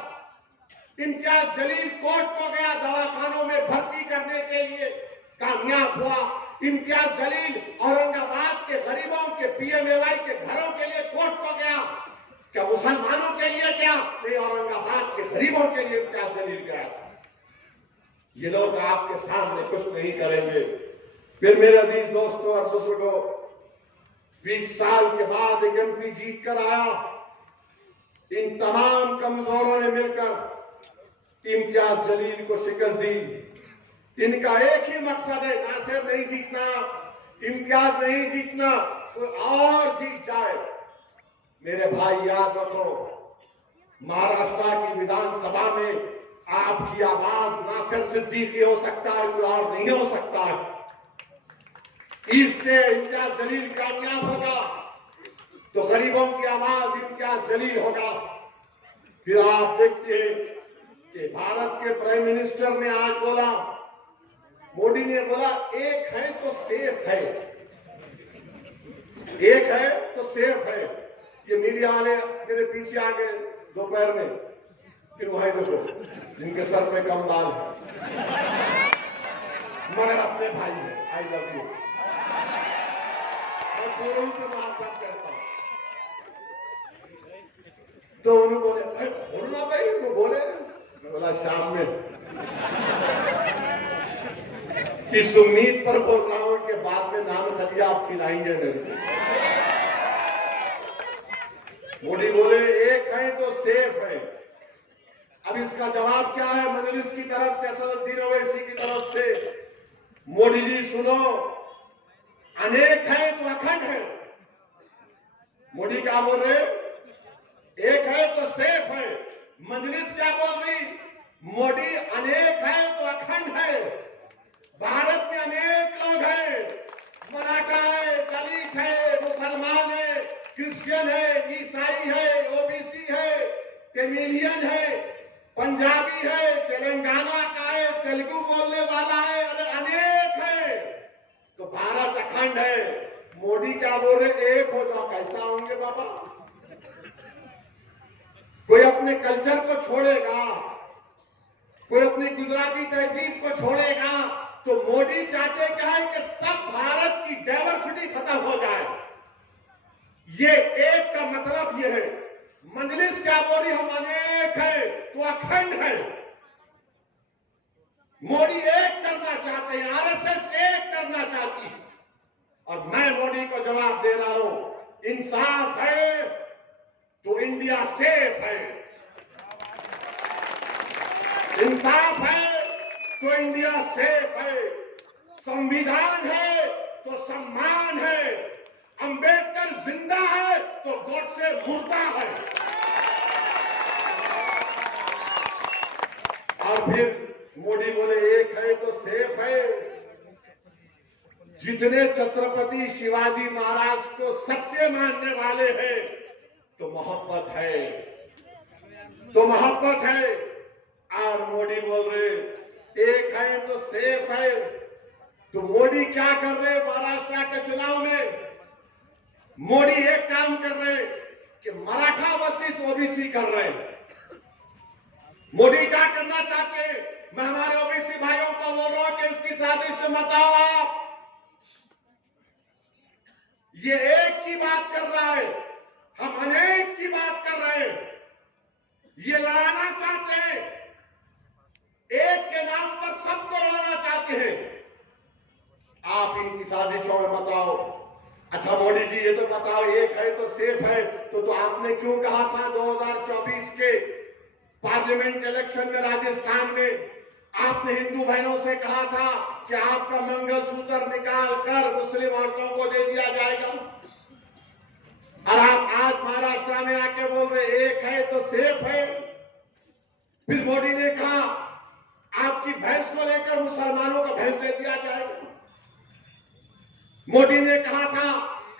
इम्तियाज जलील कोर्ट को गया, दवाखानों में भर्ती करने के लिए कामयाब हुआ। इम्तियाज जलील औरंगाबाद के गरीबों के पीएमएवाई के घरों के लिए कोर्ट को गया। क्या मुसलमानों के लिए क्या? नहीं, औरंगाबाद के गरीबों के लिए इम्तियाज जलील गया। ये लोग आपके सामने कुछ नहीं करेंगे। फिर मेरे अजीज दोस्तों और बुजुर्गों, 20 साल के बाद एक एमपी जीत कर आया। इन तमाम कमजोरों ने मिलकर इम्तियाज जलील को शिकस्त दी। इनका एक ही मकसद है, नासिर नहीं जीतना, इम्तियाज नहीं जीतना, कोई और जीत जाए। मेरे भाई याद रखो, महाराष्ट्र की विधानसभा में आपकी आवाज नासिर सिद्दीकी हो सकता है, कोई और नहीं हो सकता है। इससे इम्तियाज जलील कामयाब होगा तो गरीबों की आवाज इम्तियाज जलील होगा। फिर आप देखते हैं कि भारत के प्राइम मिनिस्टर ने आज बोला, मोदी ने बोला, एक है तो सेफ है, एक है तो सेफ है। ये मीडिया वाले मेरे पीछे आ गए दोपहर में, फिर वहां देखो जिनके सर पे कम बाल है, मगर अपने भाई है। I love you. मैं पूरों से माफ करता हूं। तो उन्होंने बोले, अरे बोलना भाई, वो बोले। मैं बोला शाम में इस उम्मीद पर बोल रहा हूं कि बाद में नाम खलिया आप खिलाएंगे मेरे को। मोदी बोले एक है तो सेफ है। अब इसका जवाब क्या है मजलिस की तरफ से, असदुद्दीन ओवैसी की तरफ से? मोदी जी सुनो, अनेक है तो अखंड है। मोदी क्या बोल रहे? एक है तो सेफ है। मजलिस क्या बोल रही? मोदी अनेक है तो अखंड है। भारत में अनेक लोग हैं, मराठा है, दलित है, मुसलमान है, क्रिश्चियन है, ईसाई है, ओबीसी है, तमिलियन है, पंजाबी है, तेलंगाना का है, तेलुगु बोलने वाला है, अनेक है। तो भारत अखंड है। मोदी क्या बोल रहे? एक हो जाओ। कैसा होंगे बाबा? कोई अपने कल्चर को छोड़ेगा, कोई अपनी गुजराती तहजीब को छोड़ेगा, तो मोदी चाहते क्या है कि सब भारत की डाइवर्सिटी खत्म हो जाए। ये एक का मतलब ये है। मजलिस क्या बोली? हम अनेक है तो अखंड है। मोदी एक करना चाहते हैं, आरएसएस एक करना चाहती है। और मैं मोदी को जवाब दे रहा हूं, इंसाफ है तो इंडिया सेफ है, इंसाफ है तो इंडिया सेफ है, संविधान है तो सम्मान है, अंबेडकर जिंदा है तो गोडसे मुर्दा है। और फिर मोदी बोले एक है तो सेफ है। जितने छत्रपति शिवाजी महाराज को सच्चे मानने वाले हैं तो मोहब्बत है, तो मोहब्बत है। और मोदी बोल रहे एक है तो सेफ है। तो मोदी क्या कर रहे महाराष्ट्र के चुनाव में? मोदी एक काम कर रहे कि मराठा वर्सेस ओबीसी कर रहे हैं। मोदी क्या करना चाहते हैं? मैं हमारे ओबीसी भाइयों को बोल रहा हूं कि इसकी साजिश से मत आओ आप। ये एक की बात कर रहा है, हम अनेक की बात कर रहे हैं। ये लड़ाना चाहते हैं, एक के नाम पर सबको लड़ाना चाहते हैं। आप इनकी साजिशों में बताओ। अच्छा मोदी जी ये तो बताओ, एक है तो सेफ है, तो आपने क्यों कहा था 2024 के पार्लियामेंट इलेक्शन में राजस्थान में आपने हिंदू बहनों से कहा था कि आपका मंगलसूत्र निकाल कर मुस्लिम औरतों को दे दिया जाएगा, और आप आज महाराष्ट्र में आके बोल रहे एक है तो सेफ है। फिर मोदी ने कहा आपकी भैंस को लेकर मुसलमानों को भैंस दे दिया जाएगा। मोदी ने कहा था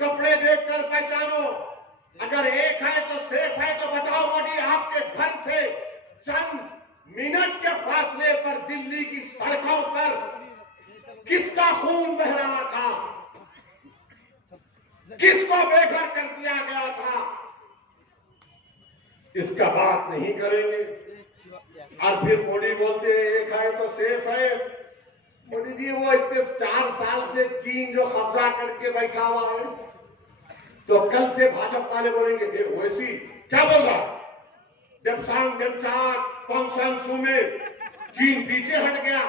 कपड़े देखकर पहचानो, अगर एक है तो सेफ है। तो बताओ मोदी, आपके घर से चंद मिनट के फासले पर दिल्ली की सड़कों पर किसका खून बह रहा था, किसको बेघर कर दिया गया था, इसका बात नहीं करेंगे। और फिर मोदी बोलते हैं एक है तो सेफ है। मोदी जी, वो इतने 4 साल से चीन जो कब्जा करके बैठा हुआ है, तो कल से भाजपा वाले बोलेंगे वैसी क्या बोल रहा, डेप्सांग डेप्चाक पोंगसांग सू में चीन पीछे हट गया,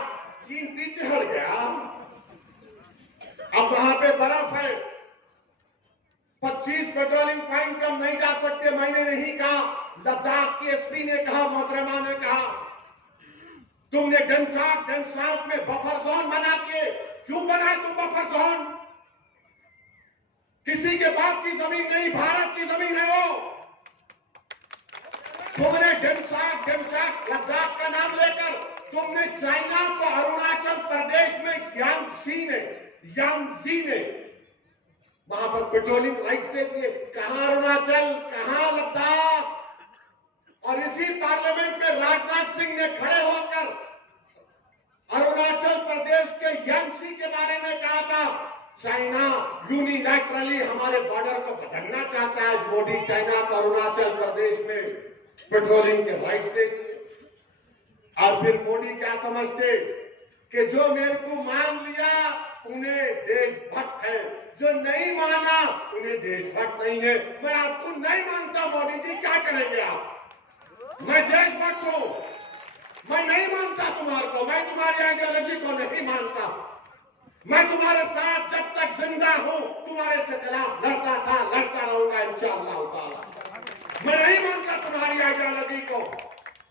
चीन पीछे हट गया। अब वहां पे बर्फ है, 25 पेट्रोलिंग पॉइंट कम नहीं जा सकते। मैंने नहीं कहा, लद्दाख की एसपी ने कहा, मोहतरमा ने कहा। तुमने डेप्सांग में बफर जोन बना दिए, क्यों बनाए तुम बफर जोन? किसी के बाप की जमीन नहीं, भारत की जमीन है वो। तुमने डेप्सांग लद्दाख का नाम लेकर तुमने चाइना को अरुणाचल प्रदेश में यांगजी ने वहां पर पेट्रोलिंग राइट्स दे दिए। कहां अरुणाचल, कहां लद्दाख? और इसी पार्लियामेंट में राजनाथ सिंह ने खड़े होकर अरुणाचल प्रदेश के यांगजी के बारे में कहा था चाइना यूनिलैटरली हमारे बॉर्डर को बदलना चाहता है। मोदी चाइना को अरुणाचल प्रदेश में पेट्रोलिंग के राइट्स दे दिए। और फिर मोदी क्या समझते कि जो मेरे को मान लिया उन्हें देशभक्त है, जो नहीं माना उन्हें देशभक्त नहीं है। मैं आपको नहीं मानता मोदी जी, क्या करेंगे आप? मैं देशभक्त हूं, मैं नहीं मानता तुम्हारे को, मैं तुम्हारी आइडियोलॉजी को नहीं मानता। मैं तुम्हारे साथ जब तक जिंदा हूं तुम्हारे से खिलाफ लड़ता था, लड़ता रहूंगा इंशाअल्लाह ताला। मैं नहीं मानता तुम्हारी आइडियोलॉजी को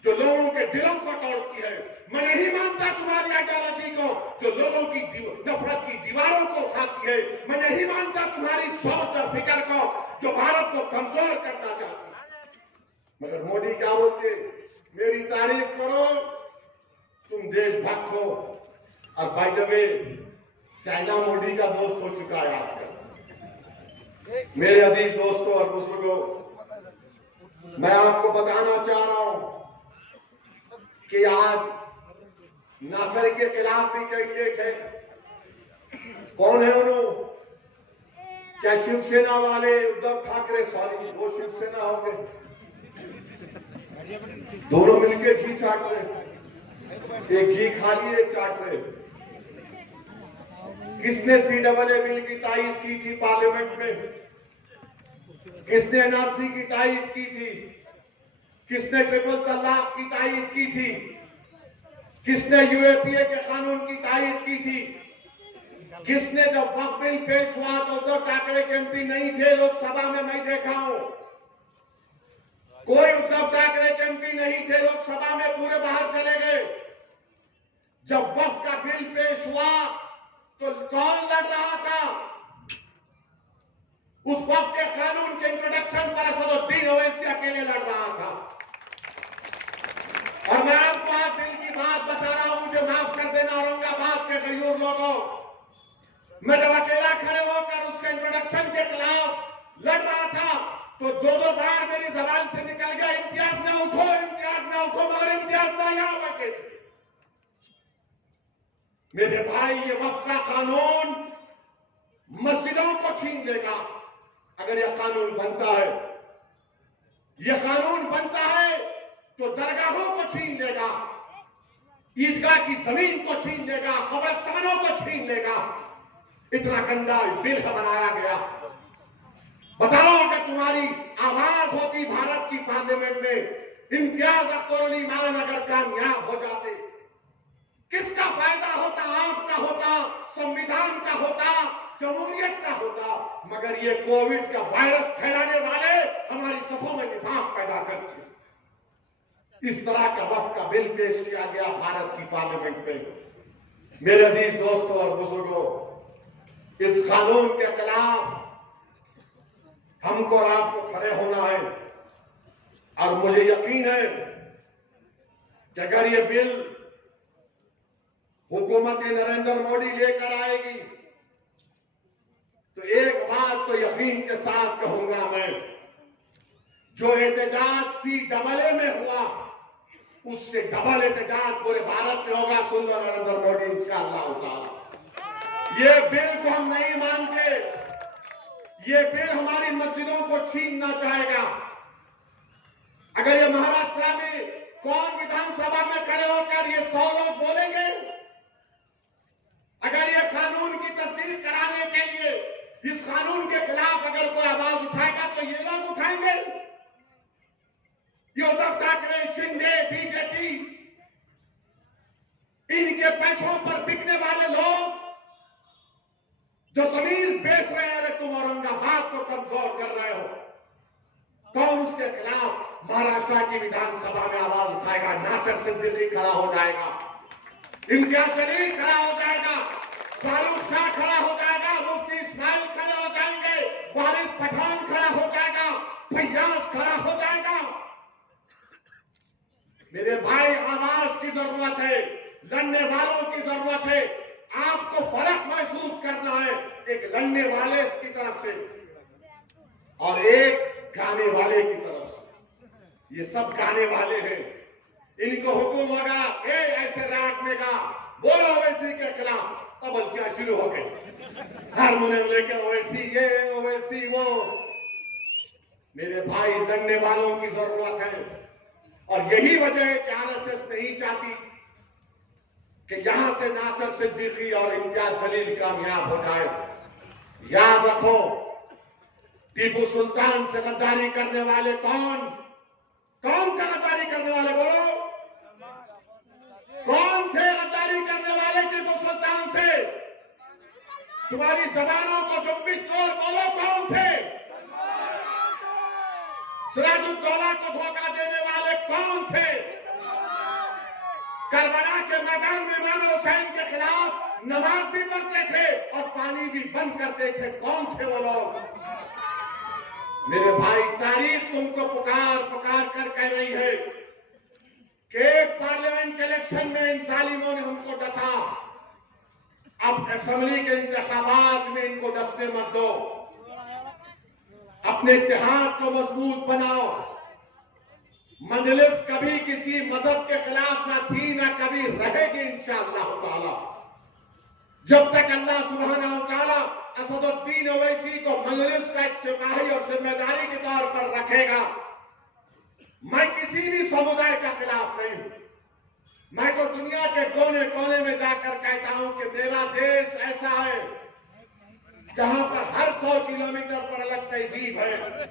जो लोगों के दिलों को तोड़ती है। मैं नहीं मानता तुम्हारी आइडियोलॉजी को जो लोगों की नफरत की दीवारों को उठाती है। मैं नहीं मानता तुम्हारी सोच और फिक्र को जो भारत को कमजोर करना चाहती है। मगर मोदी क्या बोलते, मेरी तारीफ करो, तुम देशभक्त हो। और by the way, China Modi का दोस्त हो चुका है आजकल। मेरे अजीज दोस्तों और बुजुर्गों, मैं आपको बताना चाह रहा हूं कि आज नासर के खिलाफ भी कई केस है। कौन है उन्होंने? क्या शिवसेना वाले उद्धव ठाकरे? सॉरी, वो शिवसेना हो गए, दोनों मिलकर घी चाट रहे, एक घी खा लिए एक चाट रहे। किसने CAA बिल की तारीफ की थी पार्लियामेंट में? किसने NRC की तारीफ की थी? किसने ट्रिपल तलाक की तारीफ की थी? किसने UAPA के कानून की तारीफ की थी? किसने जब वक्फ बिल पेश हुआ तो उद्धव ठाकरे के MP नहीं थे लोकसभा में, मैं देखा हूं। कोई उद्धव ठाकरे के MP नहीं थे लोकसभा में, पूरे बाहर चले गए। जब वक्फ का बिल पेश हुआ तो कौन लड़ रहा था? उस वक्त के कानून के इंट्रोडक्शन पर असदुद्दीन ओवैसी अकेले लड़ रहा था। और मैं आपको आज दिल की बात बता रहा हूं, मुझे माफ कर देना औरंगाबाद के गयूर लोगों, मैं जब अकेला खड़े होकर उसके इंट्रोडक्शन के खिलाफ लड़ रहा था तो 2-2 बार मेरी जबान से निकल गया इम्तियाज ना उठो, इम्तियाज ना उठो, मगर इम्तियाज ना यहां बैठे। मेरे भाई, ये वक्फ का कानून मस्जिदों को छीन लेगा अगर यह कानून बनता है। यह कानून बनता है तो दरगाहों को छीन लेगा, ईदगाह की जमीन को छीन लेगा, कब्रिस्तानों को छीन लेगा। इतना गंदा बिल बनाया गया। बताओ, अगर तुम्हारी आवाज होती भारत की पार्लियामेंट में, इम्तियाज अख्तर ईमान अगर कामयाब हो जाते, किसका फायदा होता? आपका होता, संविधान का होता, जमहूरियत का होता। मगर ये कोविड का वायरस फैलाने वाले हमारी सफों में निफाक पैदा करते हैं। इस तरह का वक्त का बिल पेश किया गया भारत की पार्लियामेंट में। मेरे अजीज दोस्तों और बुजुर्गों, इस कानून के खिलाफ हमको और आपको खड़े होना है और मुझे यकीन है कि अगर ये बिल हुकूमत नरेंद्र मोदी लेकर आएगी तो एक बात तो यकीन के साथ कहूंगा मैं, जो एहतजाज CAA में हुआ उससे डबल एहतजाज पूरे भारत में होगा। सुंदर नरेंद्र मोदी इंशाअल्लाह ताला। ये बिल को हम नहीं मानते। ये बिल हमारी मस्जिदों को छीनना चाहेगा। अगर ये महाराष्ट्र में कौन विधानसभा में खड़े होकर ये 100 लोग बोलेंगे, अगर ये कानून की तस्दीक कराने के लिए इस कानून के खिलाफ अगर कोई आवाज उठाएगा तो ये लोग उठाएंगे। ये उद्धव ठाकरे, शिंदे, बीजेपी, इनके पैसों पर बिकने वाले लोग जो जमीन बेच रहे हैं, तुम औरंगाबाद को कमजोर कर रहे हो, कौन उसके खिलाफ महाराष्ट्र की विधानसभा में आवाज उठाएगा? नासिर सिद्दीकी खड़ा हो जाएगा, इम्तियाज जलील खड़ा हो जाएगा, फारूक शाह खड़ा हो जाएगा, मुफ्ती इस्माइल खड़े हो जाएंगे, वारिस पठान खड़ा हो जाएगा, फैयाज खड़ा हो जाएगा। मेरे भाई, आवाज की जरूरत है, लड़ने वालों की जरूरत है। आपको फर्क महसूस करना है, एक लड़ने वाले की तरफ से और एक गाने वाले की तरफ से। ये सब गाने वाले हैं, इनको हुक्म होगा ऐसे राग में गा, बोलो ओवैसी के खिलाफ, तब बल्चियां शुरू हो गई, हारमोनियम लेके ओवैसी ये ओवैसी वो। मेरे भाई, लड़ने वालों की जरूरत है और यही वजह है कि RSS नहीं चाहती कि यहां से नासिर सिद्दीकी और इम्तियाज जलील कामयाब हो जाए। याद रखो, टीपू सुल्तान से गद्दारी करने वाले कौन थे? गद्दारी करने वाले बोलो, कौन थे गद्दारी करने वाले टीपू सुल्तान से? तुम्हारी जबानों को जुम्बिश तोड़ बोलो, कौन थे? सिराजुद्दौला को धोखा देने वाले कौन थे? करबला के मैदान में इमाम हुसैन के खिलाफ नमाज भी पढ़ते थे और पानी भी बंद करते थे, कौन थे वो लोग? मेरे भाई, तारीख तुमको पुकार कर कह रही है कि एक पार्लियामेंट के इलेक्शन में इन जालिमों ने हमको डसा, अब असेंबली के इंतखाबात में इनको डसने मत दो। अपने इत्तेहाद को मजबूत बनाओ। मजलिस कभी किसी मजहब के खिलाफ ना थी, ना कभी रहेगी इंशाअल्लाह ताला। जब तक अल्लाह सुब्हानहू व तआला असदुद्दीन ओवैसी को मजलिस का एक सिपाही और जिम्मेदारी के तौर पर रखेगा, मैं किसी भी समुदाय का खिलाफ नहीं हूं। मैं तो दुनिया के कोने कोने में जाकर कहता हूं कि मेरा देश ऐसा है जहां पर हर 100 किलोमीटर पर अलग तहजीब है।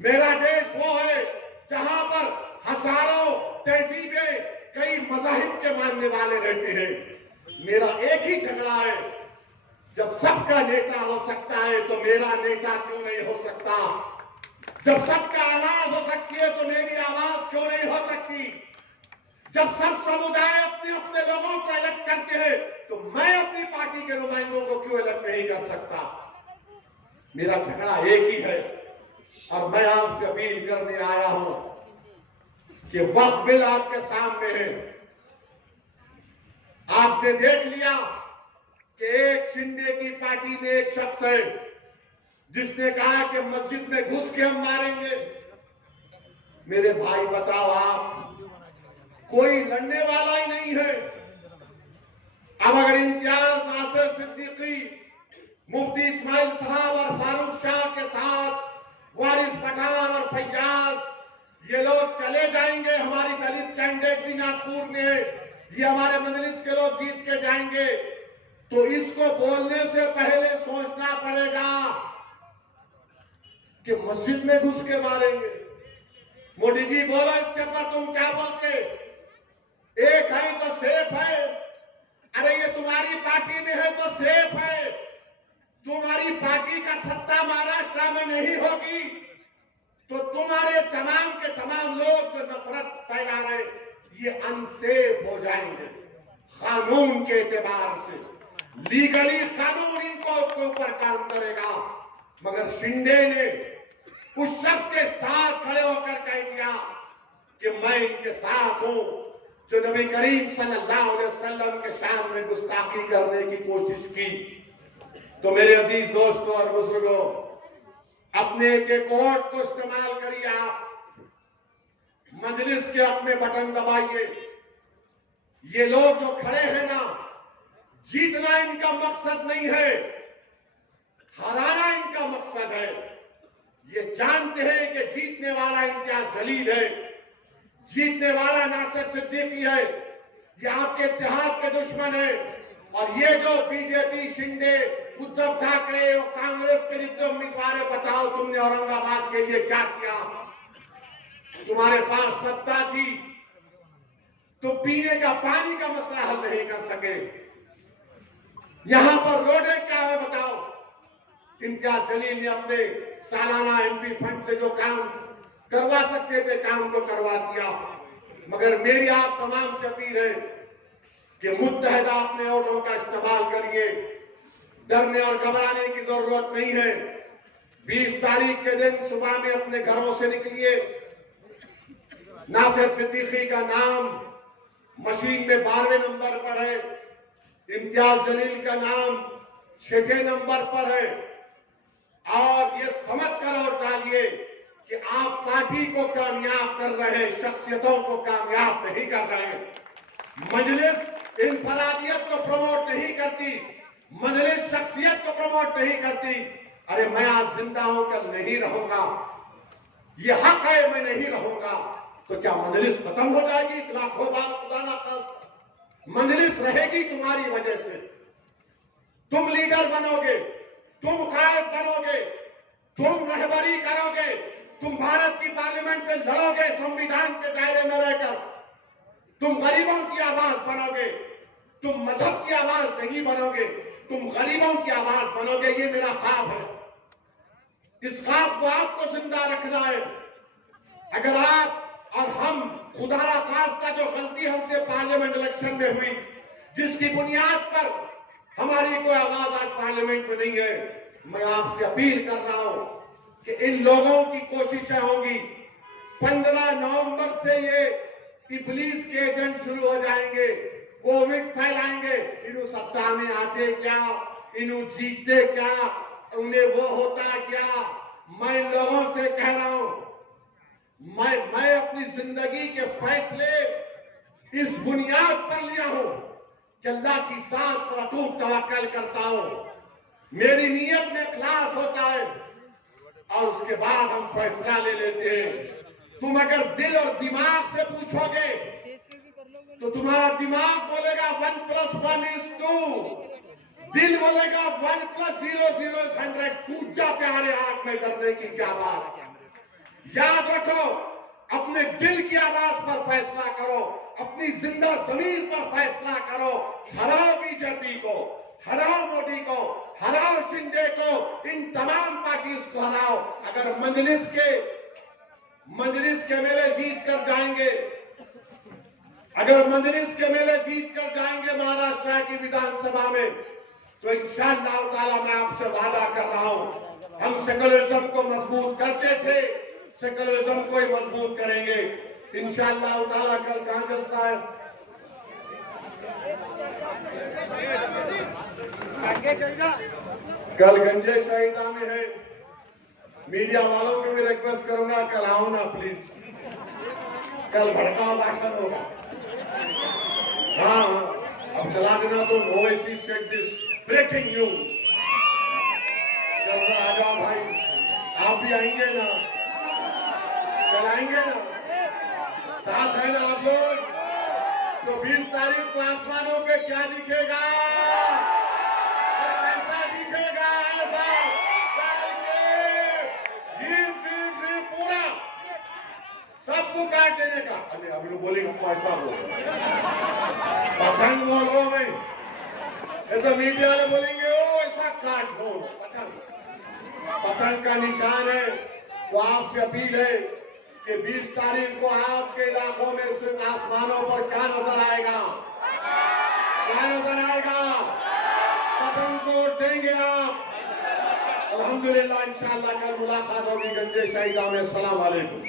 मेरा देश वो है जहां पर हजारों तहजीबें, कई मजाहिब के मानने वाले रहते हैं। मेरा एक ही झगड़ा है, जब सबका नेता हो सकता है तो मेरा नेता क्यों नहीं हो सकता? जब सबका आवाज हो सकती है तो मेरी आवाज क्यों नहीं हो सकती? जब सब समुदाय अपने अपने लोगों को अलग करते हैं तो मैं अपनी पार्टी के नुमाइंदों को क्यों अलग नहीं कर सकता? मेरा झगड़ा एक ही है और मैं आपसे अपील करने आया हूं कि वक्त बिल आपके सामने है। आपने देख लिया कि एक शिंदे की पार्टी में एक शख्स है जिसने कहा कि मस्जिद में घुस के हम मारेंगे। मेरे भाई, बताओ, आप कोई लड़ने वाला ही नहीं है। अब अगर इम्तियाज, नासिर सिद्दीकी, मुफ्ती इस्माइल साहब और फारूक शाह के साथ वारिस पठान और फैयाज ये लोग चले जाएंगे, हमारी दलित कैंडिडेट भी नागपुर में, ये हमारे मजलिस के लोग जीत के जाएंगे, तो इसको बोलने से पहले सोचना पड़ेगा कि मस्जिद में घुस के मारेंगे। मोदी जी, बोलो इसके ऊपर तुम क्या बोलते? एक है तो सेफ है। अरे ये तुम्हारी पार्टी में है तो सेफ है। तुम्हारी पार्टी का सत्ता महाराष्ट्र में नहीं होगी तो तुम्हारे तमाम के तमाम लोग जो नफरत फैला रहे ये अनसेफ हो जाएंगे कानून के एतबार से। लीगली कानून इनको ऊपर काम करेगा। मगर शिंदे ने उस शख्स के साथ खड़े होकर कह दिया कि मैं इनके साथ हूं जो नबी करीम सल्लल्लाहु अलैहि वसल्लम के शान में गुस्ताखी करने की कोशिश की। तो मेरे अजीज दोस्तों और बुजुर्गों, अपने एक एक वोट को इस्तेमाल करिए। आप मजलिस के अपने बटन दबाइए। ये लोग जो खड़े हैं ना, जीतना इनका मकसद नहीं है, हराना इनका मकसद है। ये जानते हैं कि जीतने वाला इम्तियाज जलील है, जीतने वाला नासिर सिद्दीकी है, ये आपके इत्तेहाद के दुश्मन है। और ये जो बीजेपी, शिंदे, उद्धव ठाकरे और कांग्रेस के जितने उम्मीदवार है, बताओ तुमने औरंगाबाद के लिए क्या किया? तुम्हारे पास सत्ता थी तो पीने का पानी का मसला हल नहीं कर सके। यहां पर रोडें क्या है बताओ? इम्तियाज जलील ने अपने सालाना एमपी फंड से जो काम करवा सकते थे काम को करवा दिया। मगर मेरी आप तमाम से अपील है कि मुत्तहदा अपने वोटों का इस्तेमाल करिए। डरने और घबराने की जरूरत नहीं है। 20 तारीख के दिन सुबह में अपने घरों से निकलिए। नासिर सिद्दीकी का नाम मशीन में 12वें नंबर पर है, इम्तियाज जलील का नाम 6ठे नंबर पर है। और ये समझ कर और डालिए कि आप पार्टी को कामयाब कर रहे, शख्सियतों को कामयाब नहीं कर रहे। मजलिस इनफरादियत को प्रमोट नहीं करती, मजलिस शख्सियत को प्रमोट नहीं करती। अरे मैं आज जिंदा हूं, कल नहीं रहूंगा, ये हक है, मैं नहीं रहूंगा। तो क्या मजलिस खत्म हो जाएगी? लाखों बार खुदा ना खास्ता मजलिस रहेगी तुम्हारी वजह से। तुम लीडर बनोगे, तुम कायद बनोगे, तुम रहबरी करोगे, तुम भारत की पार्लियामेंट में लड़ोगे संविधान के दायरे में रहकर, तुम गरीबों की आवाज बनोगे, तुम मजहब की आवाज नहीं बनोगे, तुम गरीबों की आवाज बनोगे। ये मेरा ख्वाब है। इस ख्वाब को आपको जिंदा रखना है। अगर आप और हम खुदा खास्ता जो गलती हमसे पार्लियामेंट इलेक्शन में हुई, जिसकी बुनियाद पर हमारी कोई आवाज आज पार्लियामेंट में नहीं है, मैं आपसे अपील कर रहा हूं कि इन लोगों की कोशिशें होंगी। 15 नवंबर से ये इब्लीस के एजेंट शुरू हो जाएंगे, कोविड फैलाएंगे। इन्हों सत्ता में आते क्या, इन्हों जीतते क्या, उन्हें वो होता क्या? मैं इन लोगों से कह रहा हूं, मैं अपनी जिंदगी के फैसले इस बुनियाद पर लिया हूं कि अल्लाह की जात पर अटूट तवक्कल करता हूं। मेरी नीयत में इखलास होता है और उसके बाद हम फैसला ले लेते हैं। तुम अगर दिल और दिमाग से पूछोगे तो तुम्हारा दिमाग बोलेगा 1 + 1 = 2, दिल बोलेगा 1 + 0 = 100। कूद जा प्यारे, आंख में करने की क्या बात है। याद रखो, अपने दिल की आवाज पर फैसला करो, अपनी जिंदा जमीन पर फैसला करो। हराओ बीजेपी को, हराओ मोदी को, हराओ शिंदे को, इन तमाम पार्टीज को हराओ। अगर मजलिस के मेले जीत कर जाएंगे, अगर मजलिस के मेले जीत कर जाएंगे महाराष्ट्र की विधानसभा में, तो इंशाअल्लाह ताला मैं आपसे वादा कर रहा हूं, हम सेकुलरिज्म को मजबूत करते थे, सेकुलरिज्म को ही मजबूत करेंगे इंशाअल्लाह ताला। कल कहां जलसा है? कल गंजे शहीदा में है। मीडिया वालों को भी रिक्वेस्ट करूंगा, कल आओ ना प्लीज। कल भड़काऊ भाषण होगा। हाँ, अब चला देना तो Owaisi said this breaking news. जल्द आ जाओ भाई, आप भी आएंगे ना? कल आएंगे ना? साथ है ना आप लोग? तो 20 तारीख को आसमानों पे क्या दिखेगा? ऐसा दिखेगा, ऐसा पूरा सबको काट देने का। अरे अभी लोग बोलेंगे हमको ऐसा हो पतंग लोगों में, ये तो मीडिया वाले बोलेंगे ओ ऐसा काट दो। पतंग का निशान है तो आपसे अपील है कि 20 तारीख को आपके इलाकों में सिर्फ आसमानों पर क्या नजर आएगा? क्या नजर आएगा? पठानकोट देंगे आप। अल्हम्दुलिल्लाह, इंशाअल्लाह कल मुलाकात होगी गंजे शहीदा में। अस्सलाम वालेकुम।